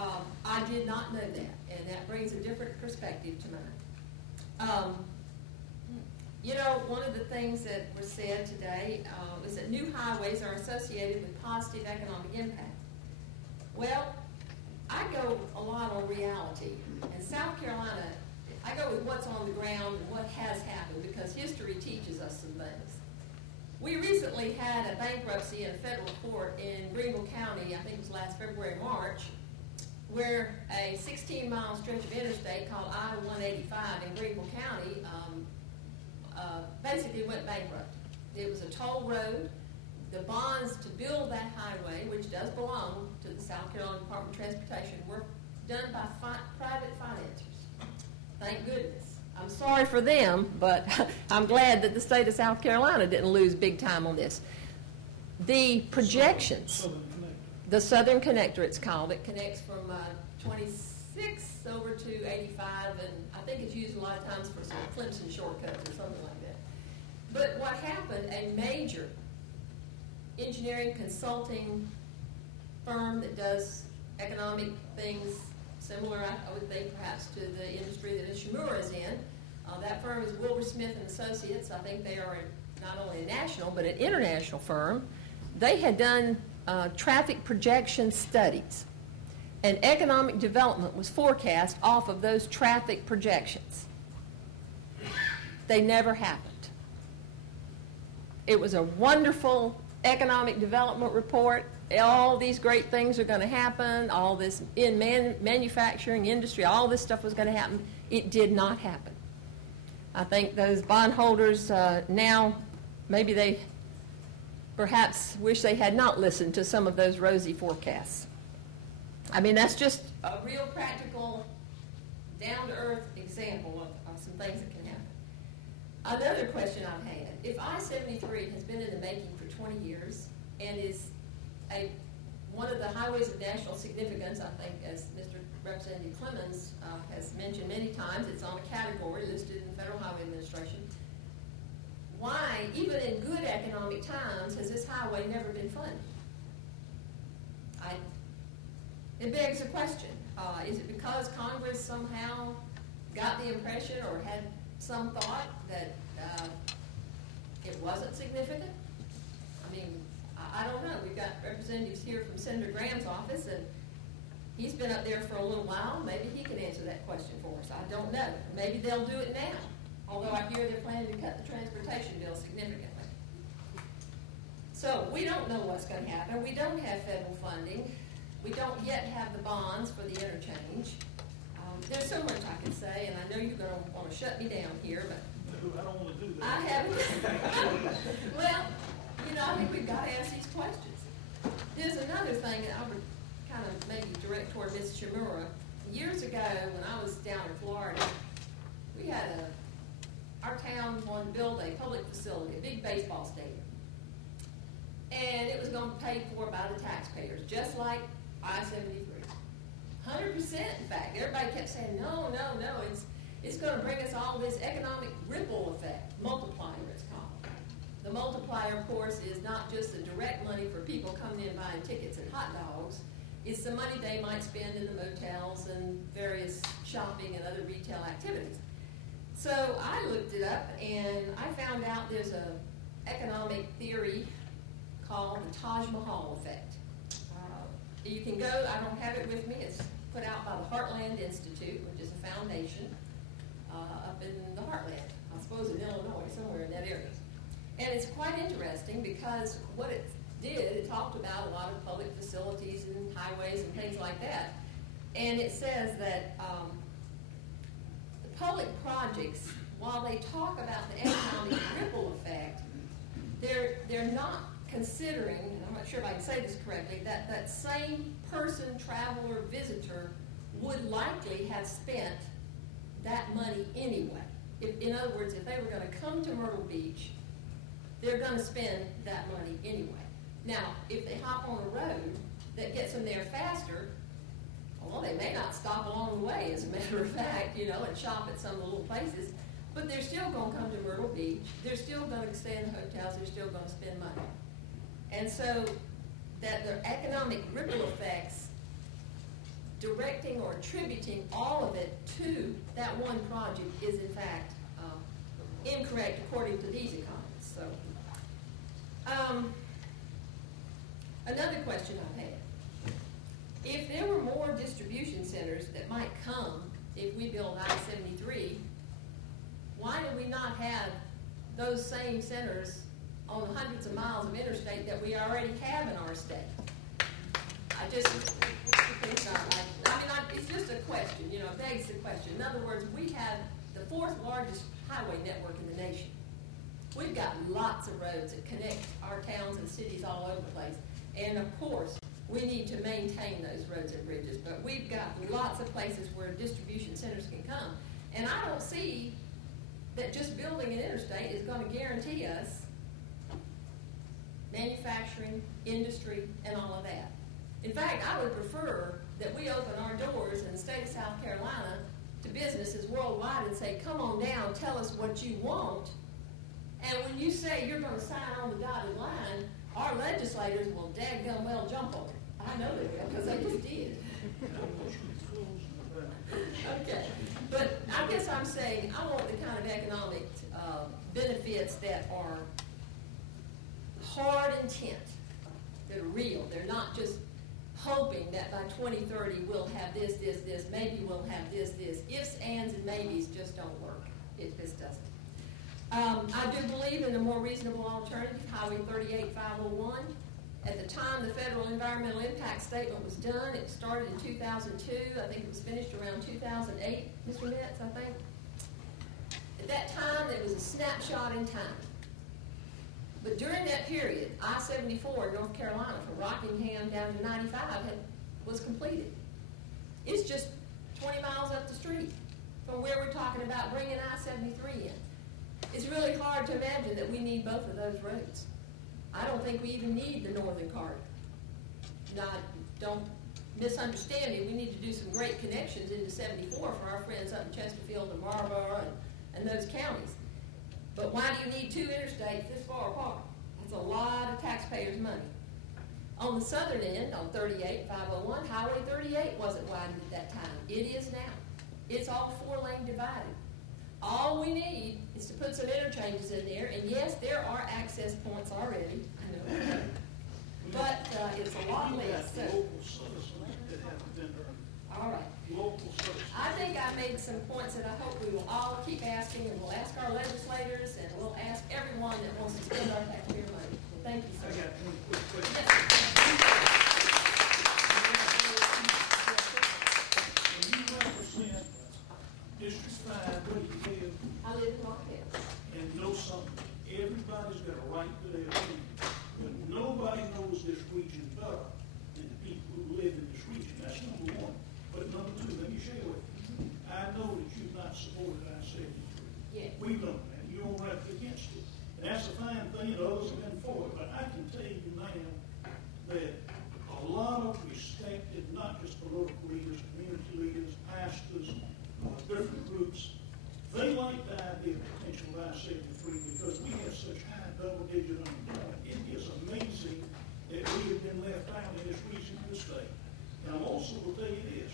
I did not know that, and that brings a different perspective to mine. You know, one of the things that was said today is that new highways are associated with positive economic impact. Well, I go a lot on reality. In South Carolina, I go with what's on the ground and what has happened because history teaches us some things. We recently had a bankruptcy in a federal court in Greenville County, I think it was last February, March, where a 16-mile stretch of interstate called I-185 in Greenville County basically went bankrupt. It was a toll road. The bonds to build that highway, which does belong to the South Carolina Department of Transportation, were done by private financiers. Thank goodness. I'm sorry for them, but I'm glad that the state of South Carolina didn't lose big time on this. The projections, the Southern Connector it's called, it connects from 26 over to 85, and I think it's used a lot of times for some Clemson shortcuts or something like that. But what happened, a major engineering consulting firm that does economic things similar, I would think, perhaps to the industry that Ishimura is in. That firm is Wilbur Smith and Associates. I think they are not only a national but an international firm. They had done traffic projection studies, and economic development was forecast off of those traffic projections. They never happened. It was a wonderful economic development report. All these great things are going to happen. All this in manufacturing industry, all this stuff was going to happen. It did not happen. I think those bondholders now, maybe they perhaps wish they had not listened to some of those rosy forecasts. I mean, that's just a real practical, down-to-earth example of some things that can happen. Another question I've had, if I-73 has been in the making for 20 years and is one of the highways of national significance, I think, as Mr. Representative Clemens has mentioned many times, it's on a category listed in the Federal Highway Administration. Why, even in good economic times, has this highway never been funded? It begs a question. Is it because Congress somehow got the impression or had some thought that it wasn't significant? I mean, I don't know. We've got representatives here from Senator Graham's office, and he's been up there for a little while. Maybe he can answer that question for us. I don't know. Maybe they'll do it now, although I hear they're planning to cut the transportation bill significantly. So we don't know what's going to happen. We don't have federal funding. We don't yet have the bonds for the interchange. There's so much I can say, and I know you're going to want to shut me down here, but I don't want to do that. I haven't. Well, you know, I think we've got to ask these questions. There's another thing that I would kind of maybe direct toward Ms. Shimura. Years ago, when I was down in Florida, we had our town wanted to build a public facility, a big baseball stadium. And it was going to be paid for by the taxpayers, just like I-73. 100%, in fact. Everybody kept saying, no, it's going to bring us all this economic ripple effect, multiplier it's called. The multiplier, of course, is not just the direct money for people coming in buying tickets and hot dogs. It's the money they might spend in the motels and various shopping and other retail activities. So I looked it up, and I found out there's an economic theory called the Taj Mahal effect. You can go, I don't have it with me, it's put out by the Heartland Institute, which is a foundation up in the Heartland, I suppose in Illinois, somewhere in that area. And it's quite interesting because what it did, it talked about a lot of public facilities and highways and things like that. And it says that the public projects, while they talk about the economic ripple effect, they're not considering, and I'm not sure if I can say this correctly, that that same person, traveler, visitor would likely have spent that money anyway. In other words, if they were going to come to Myrtle Beach, they're going to spend that money anyway. Now, if they hop on a road that gets them there faster, well, they may not stop along the way, as a matter of fact, you know, and shop at some of the little places, but they're still going to come to Myrtle Beach. They're still going to stay in the hotels. They're still going to spend money. And so that the economic ripple effects, directing or attributing all of it to that one project is in fact incorrect according to these economists. So another question I've had. If there were more distribution centers that might come if we build I-73, why do we not have those same centers on the hundreds of miles of interstate that we already have in our state? It's just a question, you know, it begs the question. In other words, we have the fourth largest highway network in the nation. We've got lots of roads that connect our towns and cities all over the place. And of course, we need to maintain those roads and bridges, but we've got lots of places where distribution centers can come. And I don't see that just building an interstate is going to guarantee us manufacturing, industry, and all of that. In fact, I would prefer that we open our doors in the state of South Carolina to businesses worldwide and say, come on down, tell us what you want. And when you say you're going to sign on the dotted line, Our legislators will dadgum well jump on it. I know they will, because they just did. Okay, but I guess I'm saying I want the kind of economic benefits that are hard intent, that are real. They're not just hoping that by 2030 we'll have this, maybe we'll have this. Ifs, ands, and maybes just don't work. It just doesn't. I do believe in a more reasonable alternative, Highway 38501. At the time the federal environmental impact statement was done, it started in 2002. I think it was finished around 2008, Mr. Metz, I think. At that time, it was a snapshot in time. But during that period, I-74 in North Carolina from Rockingham down to 95 was completed. It's just 20 miles up the street from where we're talking about bringing I-73 in. It's really hard to imagine that we need both of those roads. I don't think we even need the northern corridor. Now, don't misunderstand me. We need to do some great connections into 74 for our friends up in Chesterfield and Marlboro and those counties. But why do you need two interstates this far apart? That's a lot of taxpayers' money. On the southern end, on 38501, Highway 38 wasn't widened at that time. It is now. It's all four-lane divided. All we need is to put some interchanges in there, and yes, there are access points already, I know, but it's a lot less. So, all right. I think I made some points that I hope we will all keep asking, and we'll ask our legislators, and we'll ask everyone that wants to spend our taxpayer money. Thank you, sir. I got one quick question. Yes, When you represent District 5, where do you live? I live in Rockdale. And know something, everybody's got a right to their opinion. But nobody knows this region better than the people who live in this region. That's number one. But number two, let me share with you. I know that you've not supported I-73. Yeah. We know that. You're on record against it. And that's a fine thing, and others have been for it. But I can tell you now that a lot of respected, not just political leaders, community leaders, pastors, different groups, they like the idea of potential I-73 because we have such high double-digit unemployment. It is amazing that we have been left out in this region of the state. And I'm also will tell you this.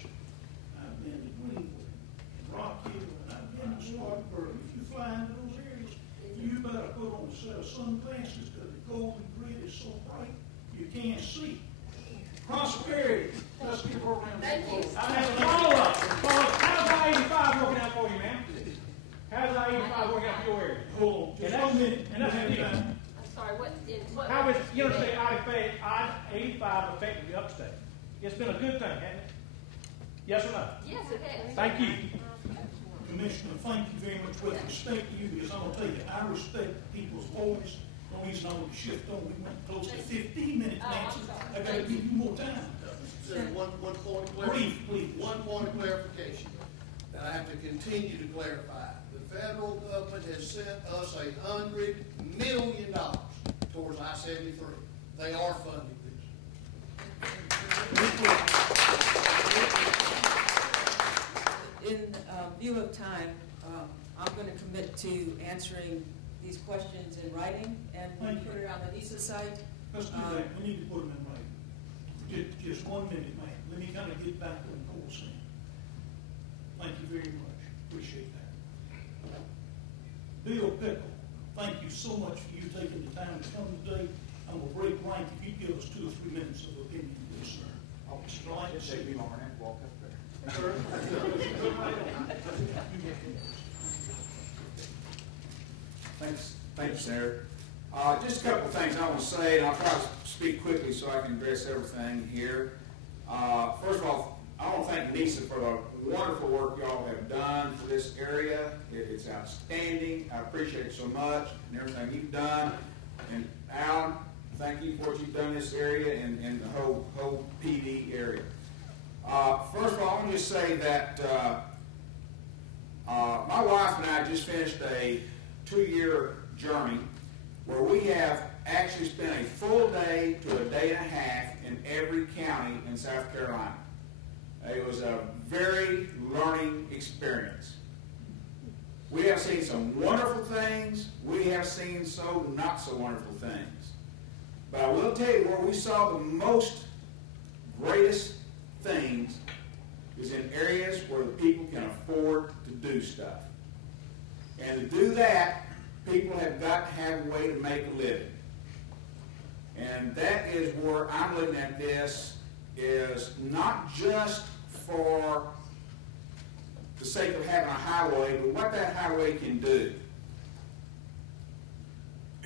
I've been to Greenwood and Rock Hill, and I've been to Spartanburg. If you fly into those areas, you better put on a set of sunglasses because the golden grid is so bright you can't see. Prosperity. Let's give her a round of applause. I have a follow-up. How's I-85 working out for you, ma'am? How's I-85 working out for your area? Hold on. Just 1 minute. And that's it. I'm sorry, what? How is, you understand, I-85 affected the upstate? It's been a good thing, hasn't it? Yes or no? Yes, it has. Thank you. Commissioner, thank you very much. With respect to you, because I'm going to tell you, I respect people's voice. The reason I want to shift on, we went close to 15 minutes, Nancy. I got to give you more time. One point of clarification. Please. One point of clarification that I have to continue to clarify. The federal government has sent us $100 million towards I-73. They are funding this. In view of time, I'm going to commit to answering these questions in writing, and we'll put it on the NISA site. Let's do that. We need to put them in writing. Just 1 minute, man. Let me kind of get back to the course thing. Thank you very much. Appreciate that. Bill Pickle, thank you so much for you taking the time to come today. I'm going to break rank if you give us 2 or 3 minutes of opinion, please, sir. Mr. Light, Just take me long and walk up there. Sir? Thank you, Senator. Just a couple of things I want to say, and I'll try to speak quickly so I can address everything here. First of all, I want to thank NISA for the wonderful work y'all have done for this area. It's outstanding. I appreciate it so much and everything you've done. And Alan, thank you for what you've done in this area and the whole PD area. First of all, I want to just say that my wife and I just finished a 2-year journey where we have actually spent a full day to a day and a half in every county in South Carolina. It was a very learning experience. We have seen some wonderful things. We have seen some not so wonderful things. But I will tell you where we saw the most greatest things is in areas where the people can afford to do stuff. And to do that, people have got to have a way to make a living. And that is where I'm looking at this, is not just for the sake of having a highway, but what that highway can do.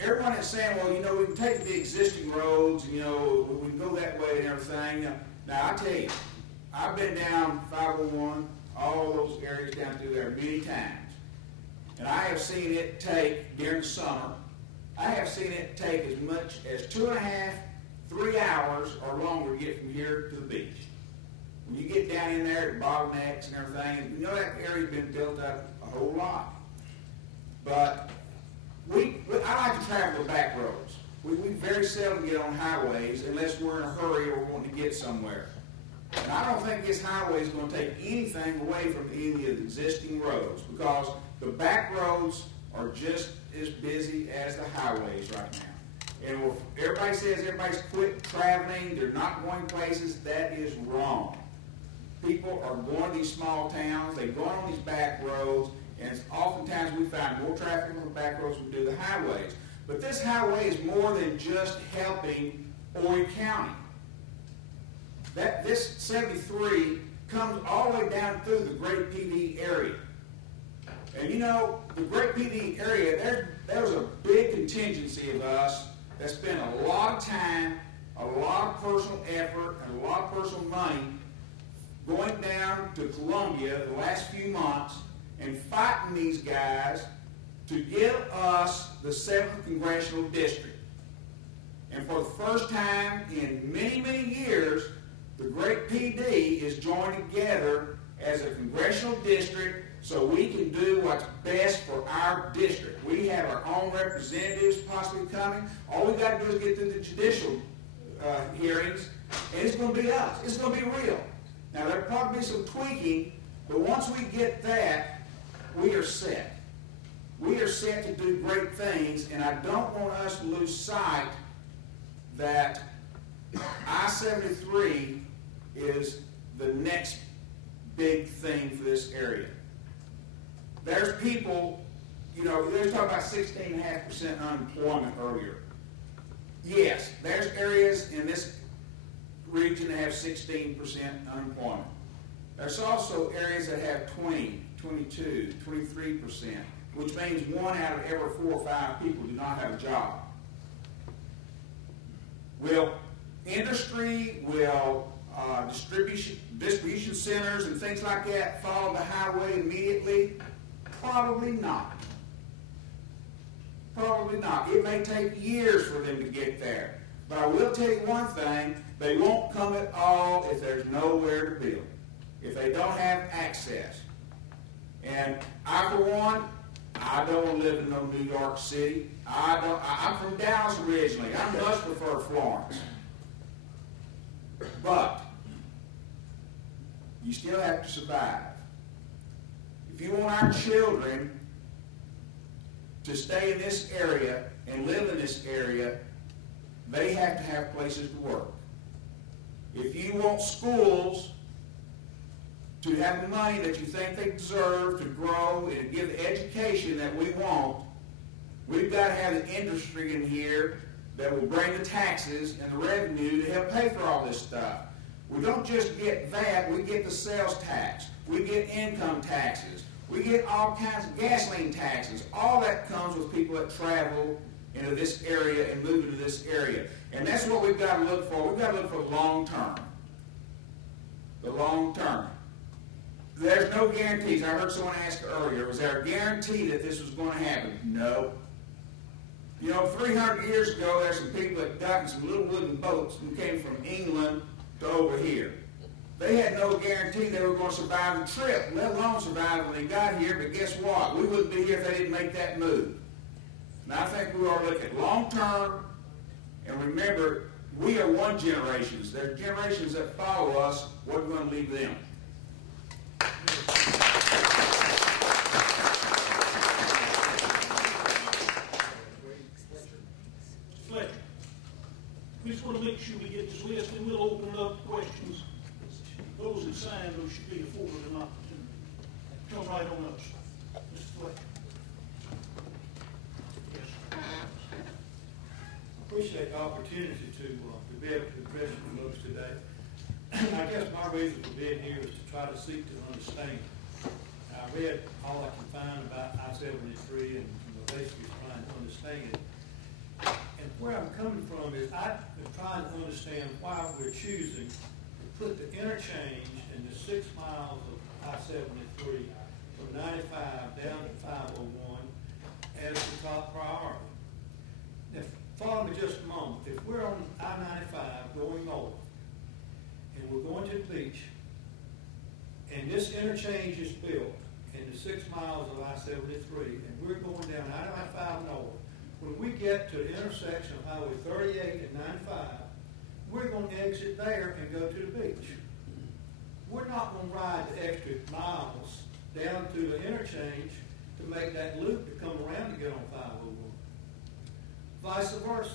Everyone is saying, well, you know, we can take the existing roads, and, you know, we can go that way and everything. Now, I tell you, I've been down 501, all those areas down through there many times. And I have seen it take, during the summer, I have seen it take as much as 2.5, 3 hours or longer to get from here to the beach. When you get down in there at bottlenecks and everything, you know that area's been built up a whole lot. But I like to travel the back roads. We very seldom get on highways unless we're in a hurry or wanting to get somewhere. And I don't think this highway is going to take anything away from any of the existing roads, because the back roads are just as busy as the highways right now. And if everybody says everybody's quit traveling, they're not going places, that is wrong. People are going to these small towns, they're going on these back roads, and oftentimes we find more traffic on the back roads than we do the highways. But this highway is more than just helping Horry County. This 73 comes all the way down through the Great PD area. And you know, the Great PD area, there was a big contingency of us that spent a lot of time, a lot of personal effort, and a lot of personal money going down to Columbia the last few months and fighting these guys to give us the 7th Congressional District. And for the first time in many, many years, the Great PD is joined together as a congressional district so we can do what's best for our district. We have our own representatives possibly coming. All we got to do is get through the judicial hearings, and it's going to be us. It's going to be real. Now, there'll probably be some tweaking, but once we get that, we are set. We are set to do great things, and I don't want us to lose sight that I-73 is the next big thing for this area. There's people, you know, they were talking about 16.5% unemployment earlier. Yes, there's areas in this region that have 16% unemployment. There's also areas that have 20, 22, 23%, which means 1 out of every 4 or 5 people do not have a job. Will industry, will distribution centers and things like that follow the highway immediately? Probably not. Probably not. It may take years for them to get there. But I will tell you one thing, they won't come at all if there's nowhere to build, if they don't have access. And I, for one, I don't live in no New York City. I'm from Dallas originally. I much prefer Florence. But you still have to survive. If you want our children to stay in this area and live in this area, they have to have places to work. If you want schools to have the money that you think they deserve to grow and to give the education that we want, we've got to have the industry in here that will bring the taxes and the revenue to help pay for all this stuff. We don't just get that, we get the sales tax, we get income taxes, we get all kinds of gasoline taxes. All that comes with people that travel into this area and move into this area. And that's what we've got to look for. We've got to look for the long term. The long term. There's no guarantees. I heard someone ask earlier, was there a guarantee that this was going to happen? No. You know, 300 years ago, there's some people that got in some little wooden boats and came from England to over here. They had no guarantee they were going to survive the trip, let alone survive when they got here, but guess what? We wouldn't be here if they didn't make that move. And I think we ought to look at long term, and remember, we are one generation. There are generations that follow us. What are we going to leave them? We just want to make sure we get this list, and we'll open it up to questions. Those that sign, those should be afforded an opportunity. Come right on up, sir. Mr. Fletcher. Yes, sir. Appreciate the opportunity to be able to address you folks today. I guess my reason for being here is to try to seek to understand. I read all I can find about I-73 and basically trying to understand it. And where I'm coming from is I've been trying to understand why we're choosing to put the interchange in the 6 miles of I-73 from 95 down to 501 as the top priority. Now, follow me just a moment. If we're on I-95 going north, and we're going to the beach, and this interchange is built in the 6 miles of I-73, and we're going down I-95 north, when we get to the intersection of Highway 38 and 95, we're going to exit there and go to the beach. We're not going to ride the extra miles down to the interchange to make that loop to come around to get on 501. Vice versa.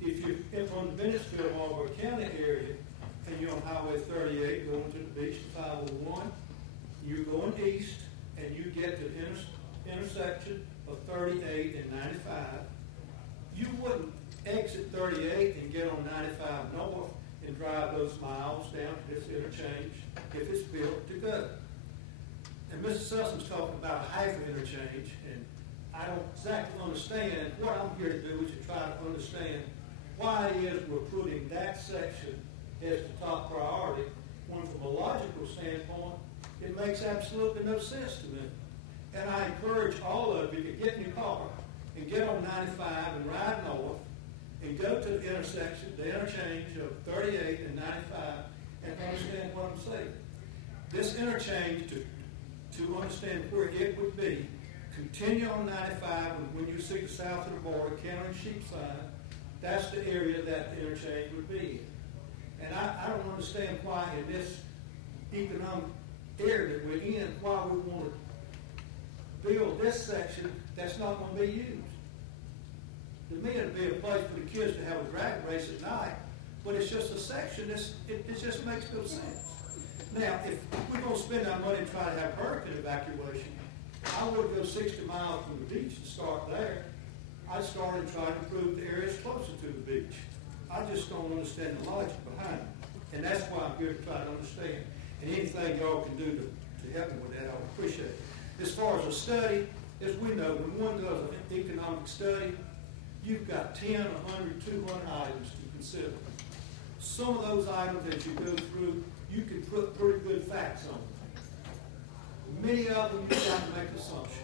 If you're from the Bennettsville, Marlboro County area, and you're on Highway 38 going to the beach to 501, you're going east, and you get to the intersection of 38 and 95, you wouldn't exit 38 and get on 95 north and drive those miles down to this interchange if it's built to go. And Mr. Sussman's talking about a half interchange, and I don't exactly understand. What I'm here to do is to try to understand why it is we're putting that section as the top priority, when from a logical standpoint, it makes absolutely no sense to me. And I encourage all of you to get in your car and get on 95 and ride north and go to the intersection, the interchange of 38 and 95, and understand what I'm saying. This interchange, to understand where it would be, continue on 95 when you see the south of the border, counting Sheepside, that's the area that the interchange would be in. And I don't understand why in this economic area that we're in, why we want to build this section that's not going to be used. To me, it would be a place for the kids to have a drag race at night, but it's just a section, it just makes no sense. Now, if we're going to spend our money and try to have hurricane evacuation, I would go 60 miles from the beach and start there. I'd start and try to improve the areas closer to the beach. I just don't understand the logic behind it. And that's why I'm here to try to understand. And anything y'all can do to help me with that, I would appreciate it. As far as a study, as we know, when one does an economic study, you've got 10, 100, 200 items to consider. Some of those items that you go through, you can put pretty good facts on them. Many of them, you've got to make assumptions.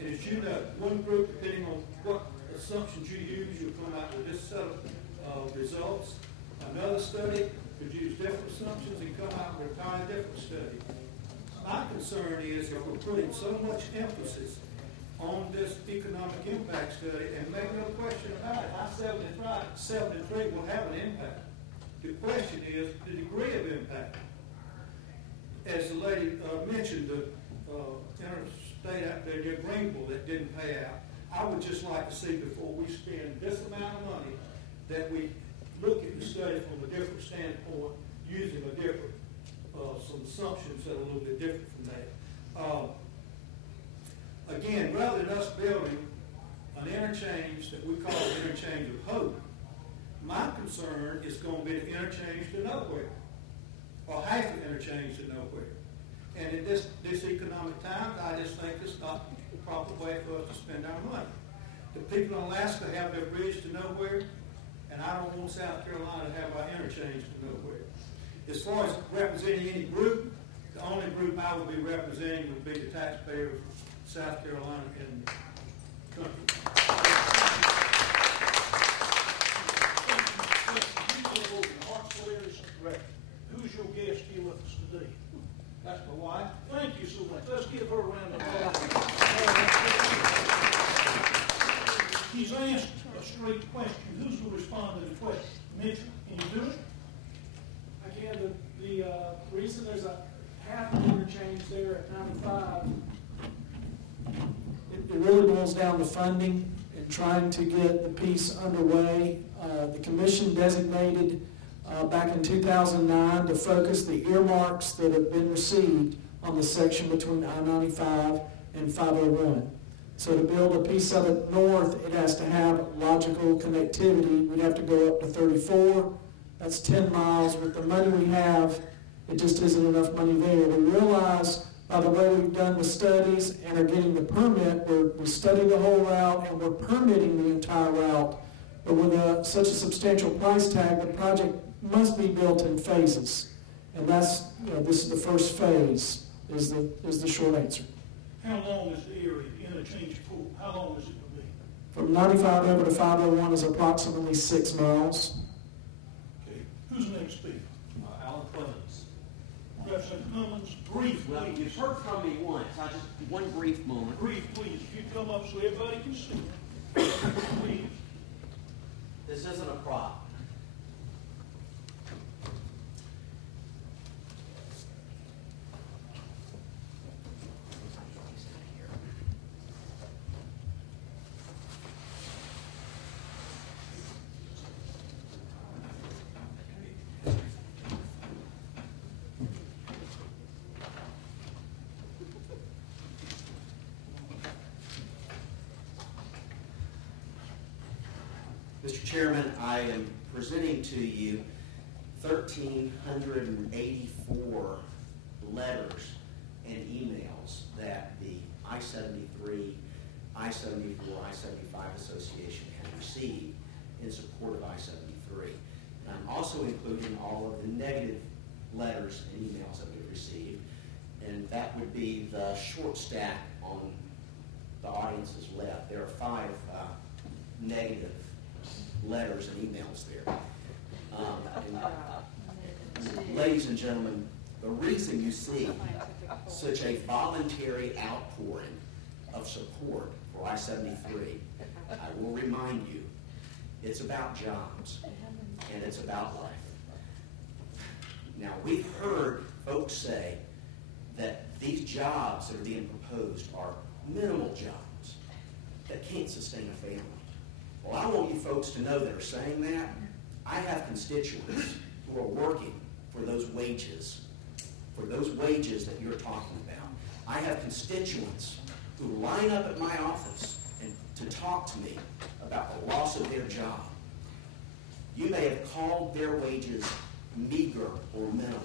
And as you know, one group, depending on what assumptions you use, you'll come out with this set of results. Another study could use different assumptions and come out with a entirely different study. My concern is if we're putting so much emphasis on this economic impact study, and make no question about it, I-73 will have an impact. The question is the degree of impact. As the lady mentioned, the interstate out there near Greenville that didn't pay out, I would just like to see before we spend this amount of money that we look at the study from a different standpoint, using a different, some assumptions that are a little bit different from that. Again, rather than us building an interchange that we call the interchange of hope, my concern is going to be the interchange to nowhere, or half the interchange to nowhere. And in this economic time, I just think it's not the proper way for us to spend our money. The people in Alaska have their bridge to nowhere, and I don't want South Carolina to have our interchange to nowhere. As far as representing any group, the only group I would be representing would be the taxpayers of South Carolina and the country. Who's your guest here with us today? That's my wife. Thank you so much. Let's give her a round of applause. He's asked a straight question. Who's going to respond to the question? Mitchell, can you do it? Again, the reason there's a half an interchange there at 95, it really boils down to funding. And trying to get the piece underway. The commission designated back in 2009 to focus the earmarks that have been received on the section between I-95 and 501. So to build a piece of it north, it has to have logical connectivity. We'd have to go up to 34. That's 10 miles. With the money we have, it just isn't enough money there. We realize by the way we've done the studies and are getting the permit, we study the whole route and we're permitting the entire route. But with such a substantial price tag, the project must be built in phases. And that's, this is the first phase, is the short answer. How long is the area, interchange pool? How long is it going to be? From 95 over to 501 is approximately 6 miles. Okay. Who's next speaker? Alan Clemens. Representative Clemens, brief, Well, please. you've heard from me once. I just, one brief moment. Brief, please. If you come up so everybody can see. Please. This isn't a prop. Mr. Chairman, I am presenting to you 1,384 letters and emails that the I-73, I-74, I-75 Association has received in support of I-73. And I'm also including all of the negative letters and emails that we've received, and that would be the short stack on the audience's left. There are 5 negative letters and emails there. Ladies and gentlemen, the reason you see such a voluntary outpouring of support for I-73, I will remind you, it's about jobs and it's about life. Now, we've heard folks say that these jobs that are being proposed are minimal jobs that can't sustain a family. Well, I want you folks to know that are saying that. I have constituents who are working for those wages that you're talking about. I have constituents who line up at my office and to talk to me about the loss of their job. You may have called their wages meager or minimal,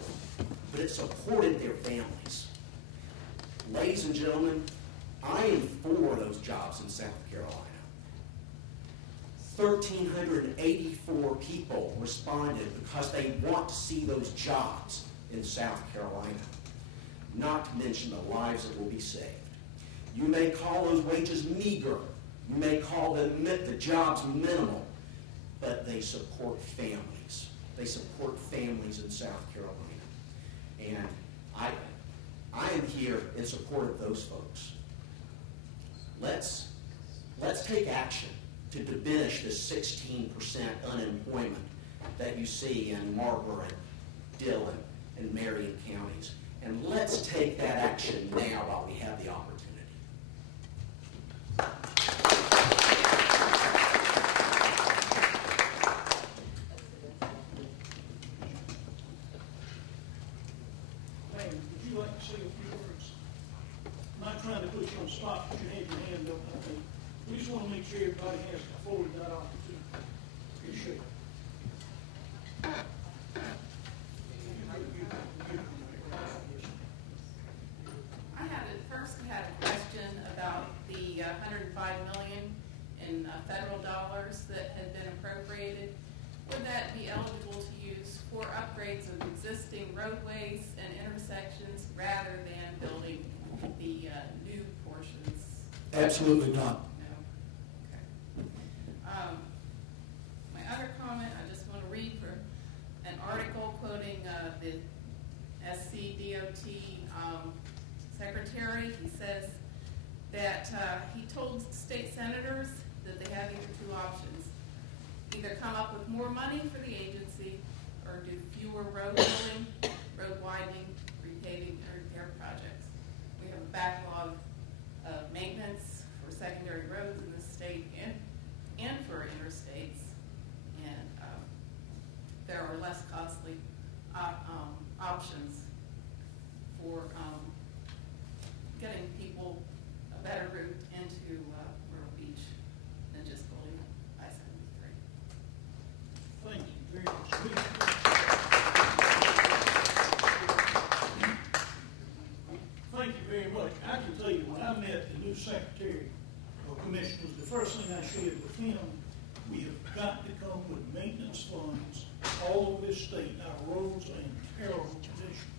but it supported their families. Ladies and gentlemen, I am for those jobs in South Carolina. 1,384 people responded because they want to see those jobs in South Carolina, not to mention the lives that will be saved. You may call those wages meager. You may call the jobs minimal, but they support families. They support families in South Carolina. And I am here in support of those folks. Let's take action to diminish this 16% unemployment that you see in Marlboro and Dillon and Marion counties. And let's take that action now while we have the opportunity. Ma'am, would you like to say a few words? I'm not trying to put you on the spot, but you had your hand up. We just want to make sure everybody has afforded that opportunity. Appreciate it. I had a question about the $105 million in federal dollars that had been appropriated. Would that be eligible to use for upgrades of existing roadways and intersections rather than building the new portions? Absolutely not. My other comment, I just want to read for an article quoting the SCDOT secretary. He says that he told state senators that they have either 2 options. Either come up with more money for the agency or do fewer road building, road widening, repaving, and repair projects. We have a backlog of maintenance for secondary roads in the state and funds all over this state. Our roads are in terrible condition.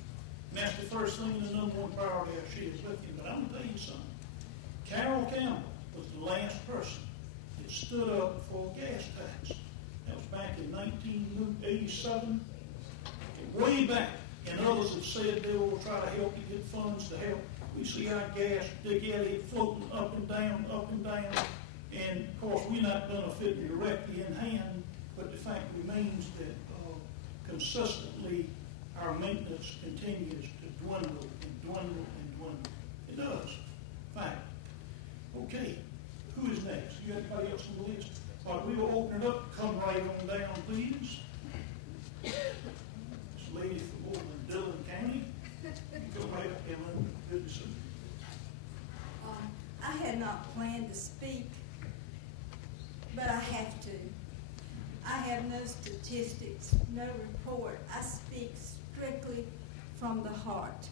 And that's the first thing, the number one priority I share is with you. But I'm going to tell you something. Carroll Campbell was the last person that stood up for a gas tax. That was back in 1987. Way back. And others have said they will try to help you get funds to help. We see our gas, Dick Elliott, floating up and down, up and down. And, of course, we're not benefiting directly in hand, but the fact remains that consistently our maintenance continues to dwindle and dwindle and dwindle. It does. Fact. Okay. Who is next? You got anybody else on the list? All right, we will open it up. Come right on down, please. This lady from over in Dillon County. You go right up, Ellen. Good to see you. I had not planned to speak, but I have to. I have no statistics, no report. I speak strictly from the heart.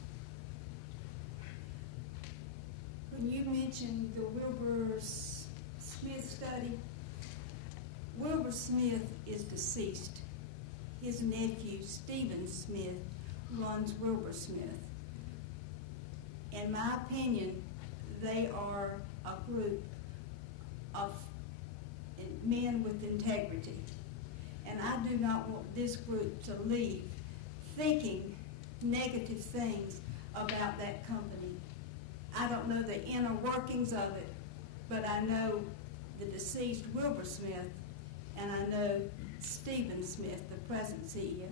When you mentioned the Wilbur Smith study, Wilbur Smith is deceased. His nephew, Stephen Smith, runs Wilbur Smith. In my opinion, they are a group of men with integrity. And I do not want this group to leave thinking negative things about that company. I don't know the inner workings of it, but I know the deceased Wilbur Smith, and I know Stephen Smith, the present CEO.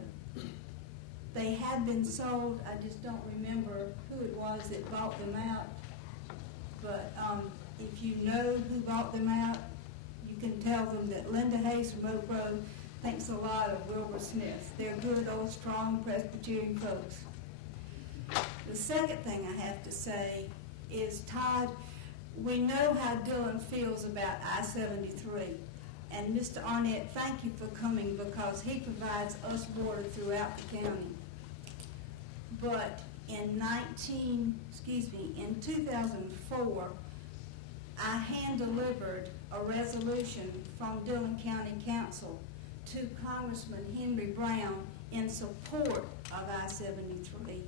They have been sold. I just don't remember who it was that bought them out. But if you know who bought them out, you can tell them that Linda Hayes from Oak Grove thinks a lot of Wilbur Smith. They're good, old, strong Presbyterian folks. The second thing I have to say is, Todd, we know how Dillon feels about I-73. And Mr. Arnett, thank you for coming because he provides us water throughout the county. But in 2004, I hand-delivered a resolution from Dillon County Council to Congressman Henry Brown in support of I-73.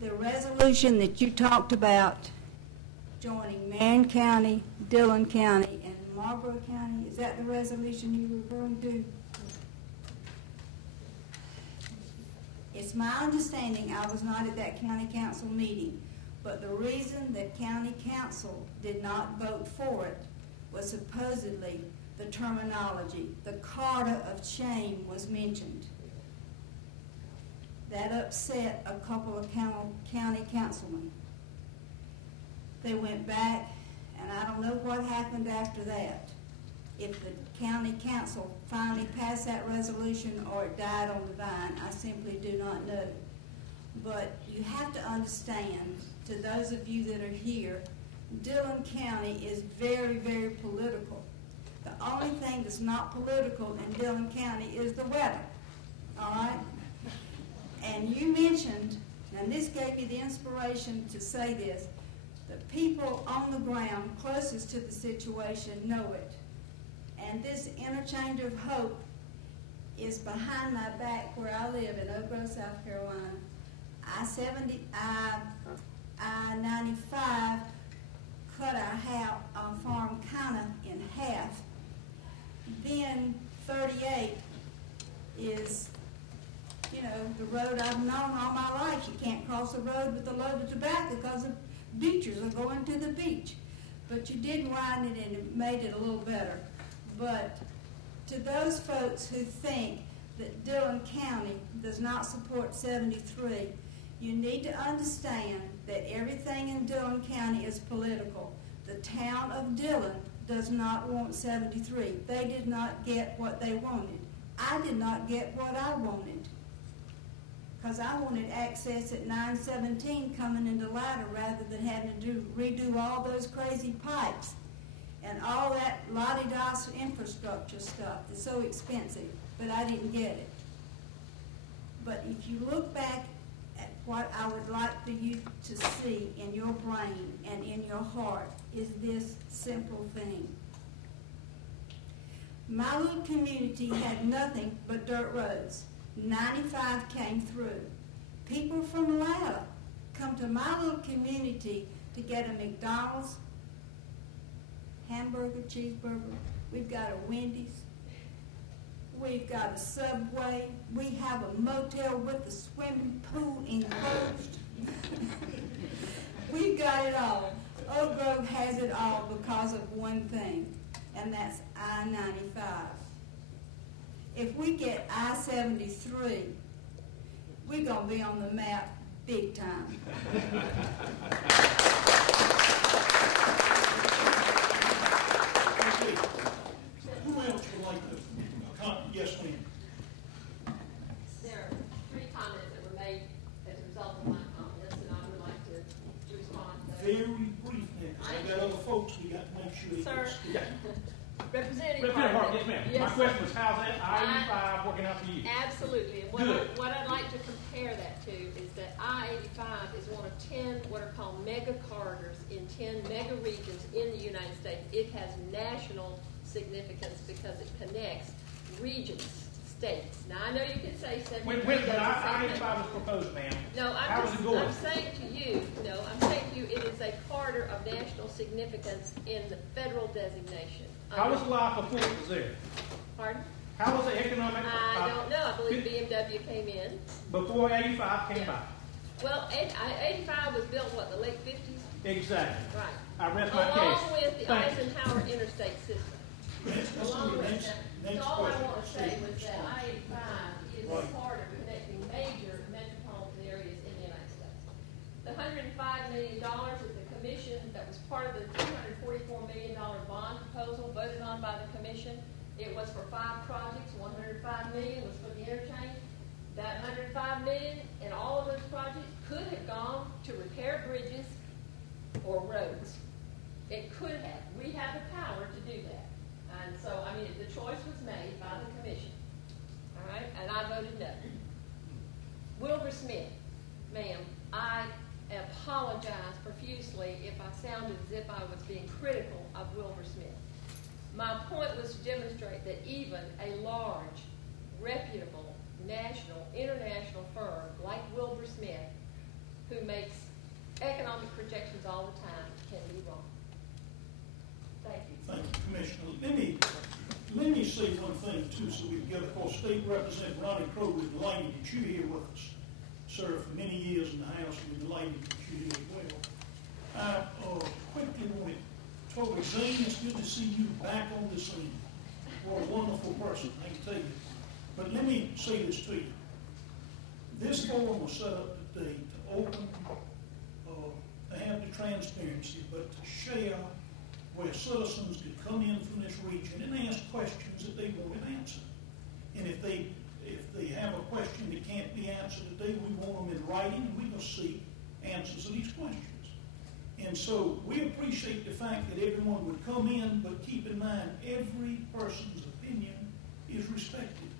The resolution that you talked about joining Marion County, Dillon County, and Marlboro County, is that the resolution you were referring to? It's my understanding, I was not at that county council meeting, but the reason that county council did not vote for it was supposedly the terminology. The carta of shame was mentioned. That upset a couple of county councilmen. They went back, and I don't know what happened after that. If the county council finally passed that resolution or it died on the vine, I simply do not know. But you have to understand, to those of you that are here, Dillon County is very, very political. The only thing that's not political in Dillon County is the weather, all right? And you mentioned, and this gave me the inspiration to say this, the people on the ground closest to the situation know it. And this interchange of hope is behind my back where I live in Oak Grove, South Carolina. I-95 cut our farm kind of in half. Then 38 is, you know, the road I've known all my life. You can't cross the road with a load of tobacco because the beachers are going to the beach. But you did widen it and it made it a little better. But to those folks who think that Dillon County does not support 73, you need to understand that everything in Dillon County is political. The town of Dillon does not want 73. They did not get what they wanted. I did not get what I wanted, because I wanted access at 917 coming into Ladder rather than having to redo all those crazy pipes and all that la-di-da infrastructure stuff that's so expensive, but I didn't get it. But if you look back at what I would like for you to see in your brain and in your heart is this simple thing. My little community had nothing but dirt roads. 95 came through. People from Atlanta come to my little community to get a McDonald's, hamburger, cheeseburger. We've got a Wendy's. We've got a Subway. We have a motel with a swimming pool enclosed. We've got it all. Oak Grove has it all because of one thing, and that's I-95. If we get I-73, we're going to be on the map big time. Who else would like to comment? Yes, ma'am. There are 3 comments that were made as a result of my comments, and I would like to respond to those. Very brief, then, 'cause I got other folks we got to make sure they Sir. can speak. Representative Hart, Hartman. yes, ma'am. My question was, how's that I-85 working out for you? Absolutely. And Good. what I'd like to compare that to is that I-85 is one of 10 what are called mega corridors in 10 mega regions in the United States. It has national significance because it connects regions, states. Now, I know you can say 73 When doesn't I-85 was proposed, ma'am, No, how was it going? I'm saying to you, it is a corridor of national significance in the federal designation. How was life before it was there? Pardon? How was the economic? I don't know. I believe BMW came in. Before 85 came by. Well, 85 was built, what, the late 50s? Exactly. Right. I rest my case. Along with the Thank you. Eisenhower interstate system. Along with that. So all I want to say was that I-85 is a corridor connecting major metropolitan areas in the United States. The $105 million is the commission that was part of the $244 million bond proposal voted on by the commission. It was for 5 projects. $105 million was for the interchange. That $105 million in all of those projects could have gone to repair bridges or roads. It could have. We have the power to do that. And so, the choice was made by the commission. All right? And I voted no. Wilbur Smith, ma'am, I apologize profusely if I sounded as if I was being critical of Wilbur Smith. My point was to demonstrate that even a large, reputable, national, international firm like Wilbur Smith, who makes economic projections all the time, can be wrong. Thank you. Thank you, Commissioner. Let me say one thing, too, so we can get, of course, State Representative Ronnie Crowe is delighted that you're here with us. Served for many years in the House, and we're delighted that you're here as well. I quickly want to talk with Zane. It's good to see you back on the scene. You're a wonderful person, I can tell you. But let me say this to you. This forum was set up today to open, to have the transparency, but to share where citizens could come in from this region and ask questions that they wanted answered. And if they have a question that can't be answered today, we want them in writing, and we're going to seek answers to these questions. And so we appreciate the fact that everyone would come in, but keep in mind every person's opinion is respected,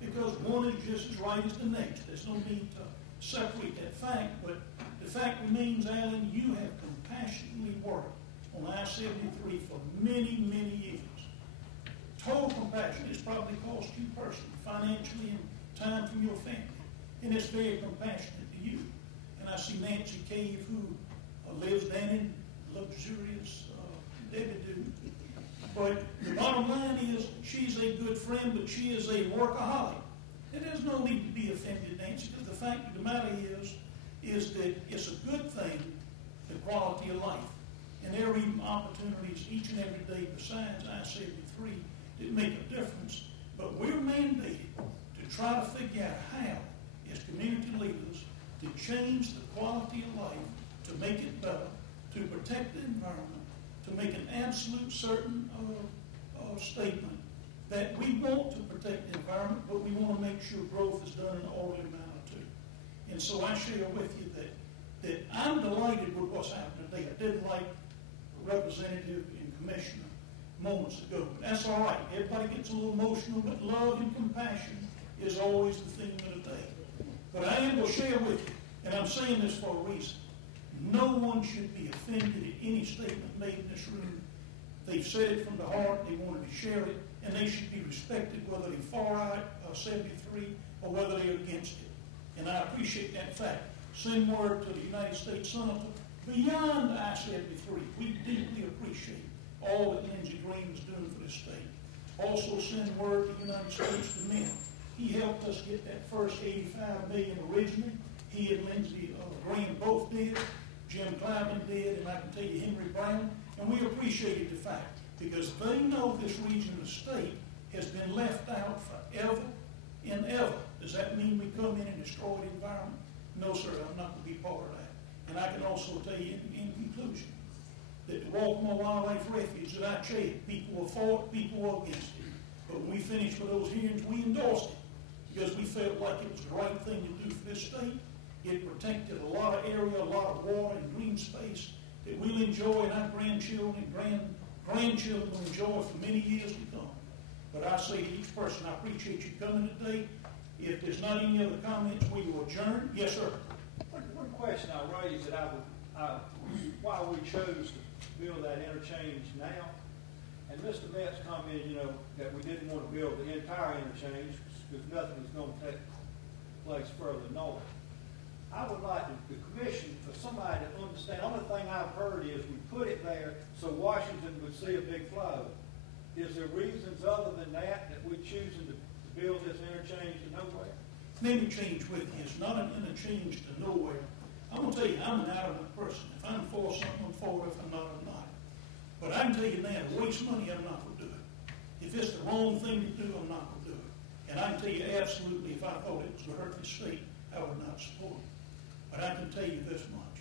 because one is just as right as the next. There's no need to separate that fact, but the fact remains, Alan, you have compassionately worked on I-73 for many, many years. Total compassion. It's probably cost you personally, financially, and time from your family. And it's very compassionate to you. And I see Nancy Cave, who lives down in luxurious Debbie. But the bottom line is, she's a good friend, but she is a workaholic. And there's no need to be offended, Nancy, because the fact of the matter is that it's a good thing, the quality of life. And there are even opportunities each and every day besides I-73 that make a difference. But we're mandated to try to figure out how, as community leaders, to change the quality of life, to make it better, to protect the environment, to make an absolute certain statement that we want to protect the environment, but we want to make sure growth is done in an orderly manner too. And so I share with you that I'm delighted with what's happening today. I didn't like Representative and Commissioner moments ago. But that's all right. Everybody gets a little emotional, but love and compassion is always the theme of the day. But I am going to share with you, and I'm saying this for a reason. No one should be offended at any statement made in this room They've said it from the heart, they wanted to share it, and they should be respected whether they're for I-73 or whether they're against it. And I appreciate that fact. Send word to the United States Senator beyond I-73. We deeply appreciate all that Lindsey Green is doing for this state. Also send word to the United States to Mint. He helped us get that first $85 million originally. He and Lindsey Green both did. Jim Clyburn did, and I can tell you Henry Brown. And we appreciated the fact because they know this region of the state has been left out forever and ever. Does that mean we come in and destroy the environment? No, sir, I'm not going to be part of that. And I can also tell you in conclusion that the Walkmore Wildlife Refuge that I chaired, people were for it, people were against it. But when we finished with those hearings, we endorsed it because we felt like it was the right thing to do for this state. It protected a lot of area, a lot of water and green space that we'll enjoy and our grandchildren and grandchildren will enjoy for many years to come. But I say to each person, I appreciate you coming today. If there's not any other comments, we will adjourn. Yes, sir. One question I raised that why we chose to build that interchange now, and Mr. Metz commented, that we didn't want to build the entire interchange because nothing was going to take place further north. I would like the commission for somebody to understand. The only thing I've heard is we put it there so Washington would see a big flow. Is there reasons other than that we're choosing to build this interchange to nowhere? An interchange with you is not an interchange to nowhere. I'm going to tell you, I'm an adamant person. If I'm for something, I'm for it. If I'm not, I'm not. But I can tell you now, to waste money, I'm not going to do it. If it's the wrong thing to do, I'm not going to do it. And I can tell you absolutely, if I thought it was going to hurt the state, I would not support it. But I can tell you this much.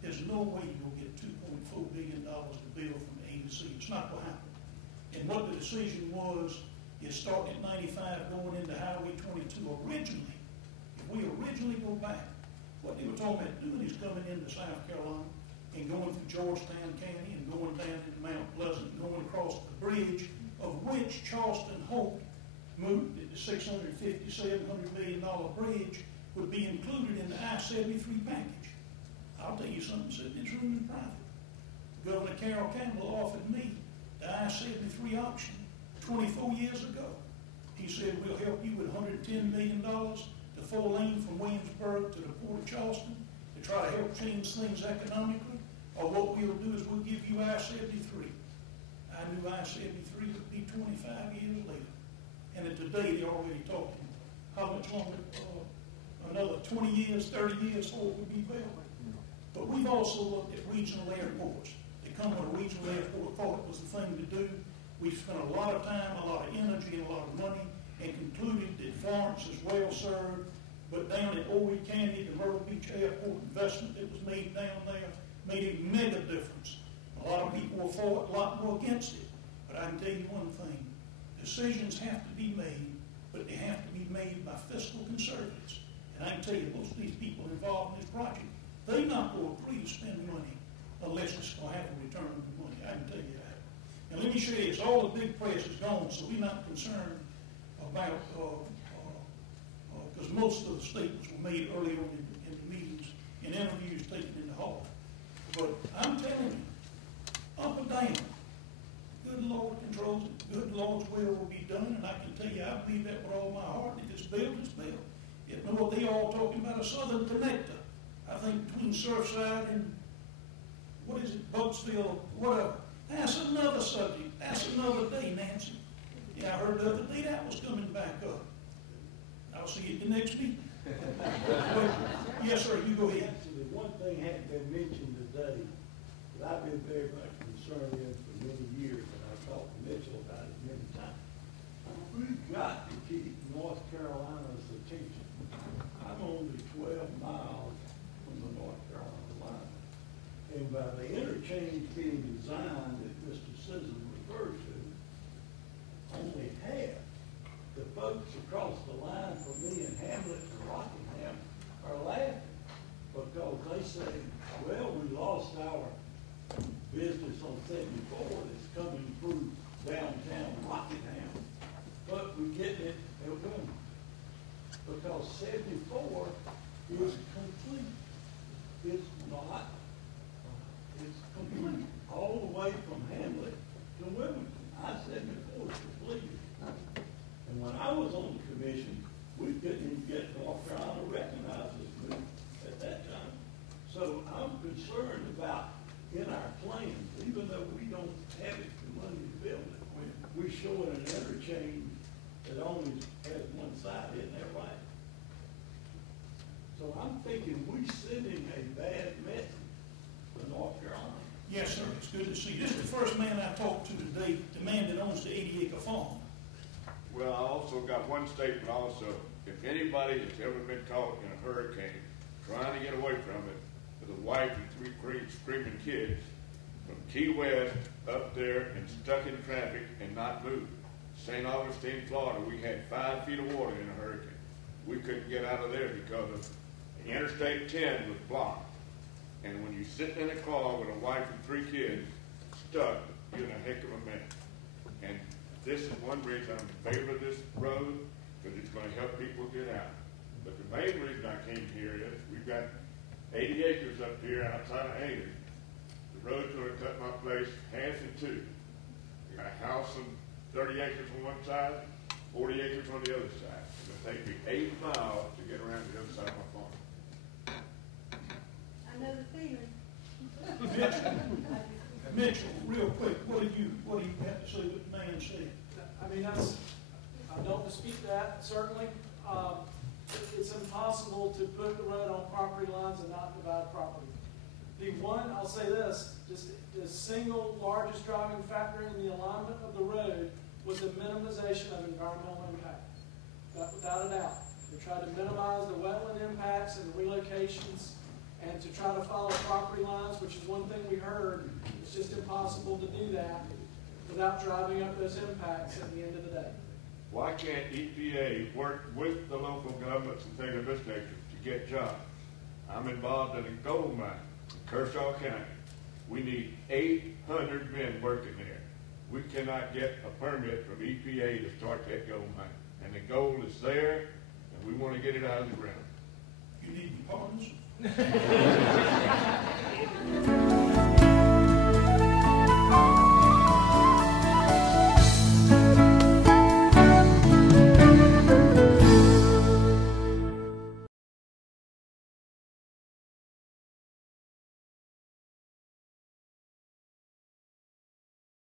There's no way you'll get $2.4 billion to build from A to C. It's not going to happen. And what the decision was, is starting at 95 going into Highway 22 originally. If we originally go back, what they were talking about doing is coming into South Carolina and going through Georgetown County and going down into Mount Pleasant and going across the bridge of which Charleston hoped moved that the $650, $700 million bridge would be included in the I-73 package. I'll tell you something, sitting in this room in private. Governor Carroll Campbell offered me the I-73 option 24 years ago. He said, we'll help you with $110 million to 4-lane from Williamsburg to the Port of Charleston to try to help change things economically. Or what we'll do is we'll give you I-73. I knew I-73 would be 25 years later. And today they're already talking how much longer, another 20 years, 30 years, so it would be built. But we've also looked at regional airports. They come with a regional airport, thought it was the thing to do. We've spent a lot of time, a lot of energy, and a lot of money, and concluded that Florence is well served. But down at Owe County, the Myrtle Beach Airport investment that was made down there made a mega difference. A lot of people were for it, a lot more against it. But I can tell you one thing. Decisions have to be made, but they have to be made by fiscal conservatives. And I can tell you, most of these people involved in this project, they're not going to agree to spend money unless it's going to have a return on the money. I can tell you that. And let me show you this. All the big press is gone, so we're not concerned about, because most of the statements were made earlier in the meetings and interviews taken in the hall. But I'm telling you, up and down, good Lord controls it. Good Lord's will be done, and I can tell you, I believe that with all my heart. If it's built, it's built. You know, they all talking about a southern connector. I think between Surfside and, what is it, Boatesville, whatever. That's another subject. That's another day, Nancy. Yeah, I heard the other day that was coming back up. I'll see you at the next meeting. Yes, sir, you go ahead. Actually, one thing hadn't been mentioned today that I've been very much concerned with for many years, and I've talked to Mitchell about it many times. We've got to keep North Carolina's attention. I'm only 12 miles from the North Carolina line. And by the interchange being designed that Mr. Sisson refers to, only half the folks across the line from me in Hamlet to Rockingham are laughing because they say, well, we lost our business on 74 that's coming showing an interchange that only has one side, isn't that right? So I'm thinking we sending a bad message to North Carolina. Yes, sir, it's good to see you. This is the first man I talked to today, the man that owns the 80-acre farm. Well, I also got one statement also. If anybody has ever been caught in a hurricane, trying to get away from it, with a wife and three screaming kids, from Key West up there and stuck in traffic and not moved. St. Augustine, Florida, we had 5 feet of water in a hurricane. We couldn't get out of there because of Interstate 10 was blocked. And when you sit in a car with a wife and 3 kids stuck, you're in a heck of a mess. And this is one reason I'm in favor of this road, because it's going to help people get out. But the main reason I came here is we've got 80 acres up here outside of Ames. The road's going to cut my place half in two. We got a house and 30 acres on one side, 40 acres on the other side. It'll take me 8 miles to get around the other side of my farm. I know the feeling. Mitchell, real quick, what do you have to say what the man said? I mean, I don't dispute that, certainly. It's impossible to put the road on property lines and not divide property. I'll say this, just the single largest driving factor in the alignment of the road was the minimization of environmental impact. Without a doubt. They tried to minimize the wetland impacts and the relocations, and to try to follow property lines, which is one thing we heard. It's just impossible to do that without driving up those impacts at the end of the day. Why can't EPA work with the local governments and things of this nature to get jobs? I'm involved in a gold mine in Kershaw County. We need 800 men working there. We cannot get a permit from EPA to start that gold mine. And the gold is there, and we want to get it out of the ground. You need partners?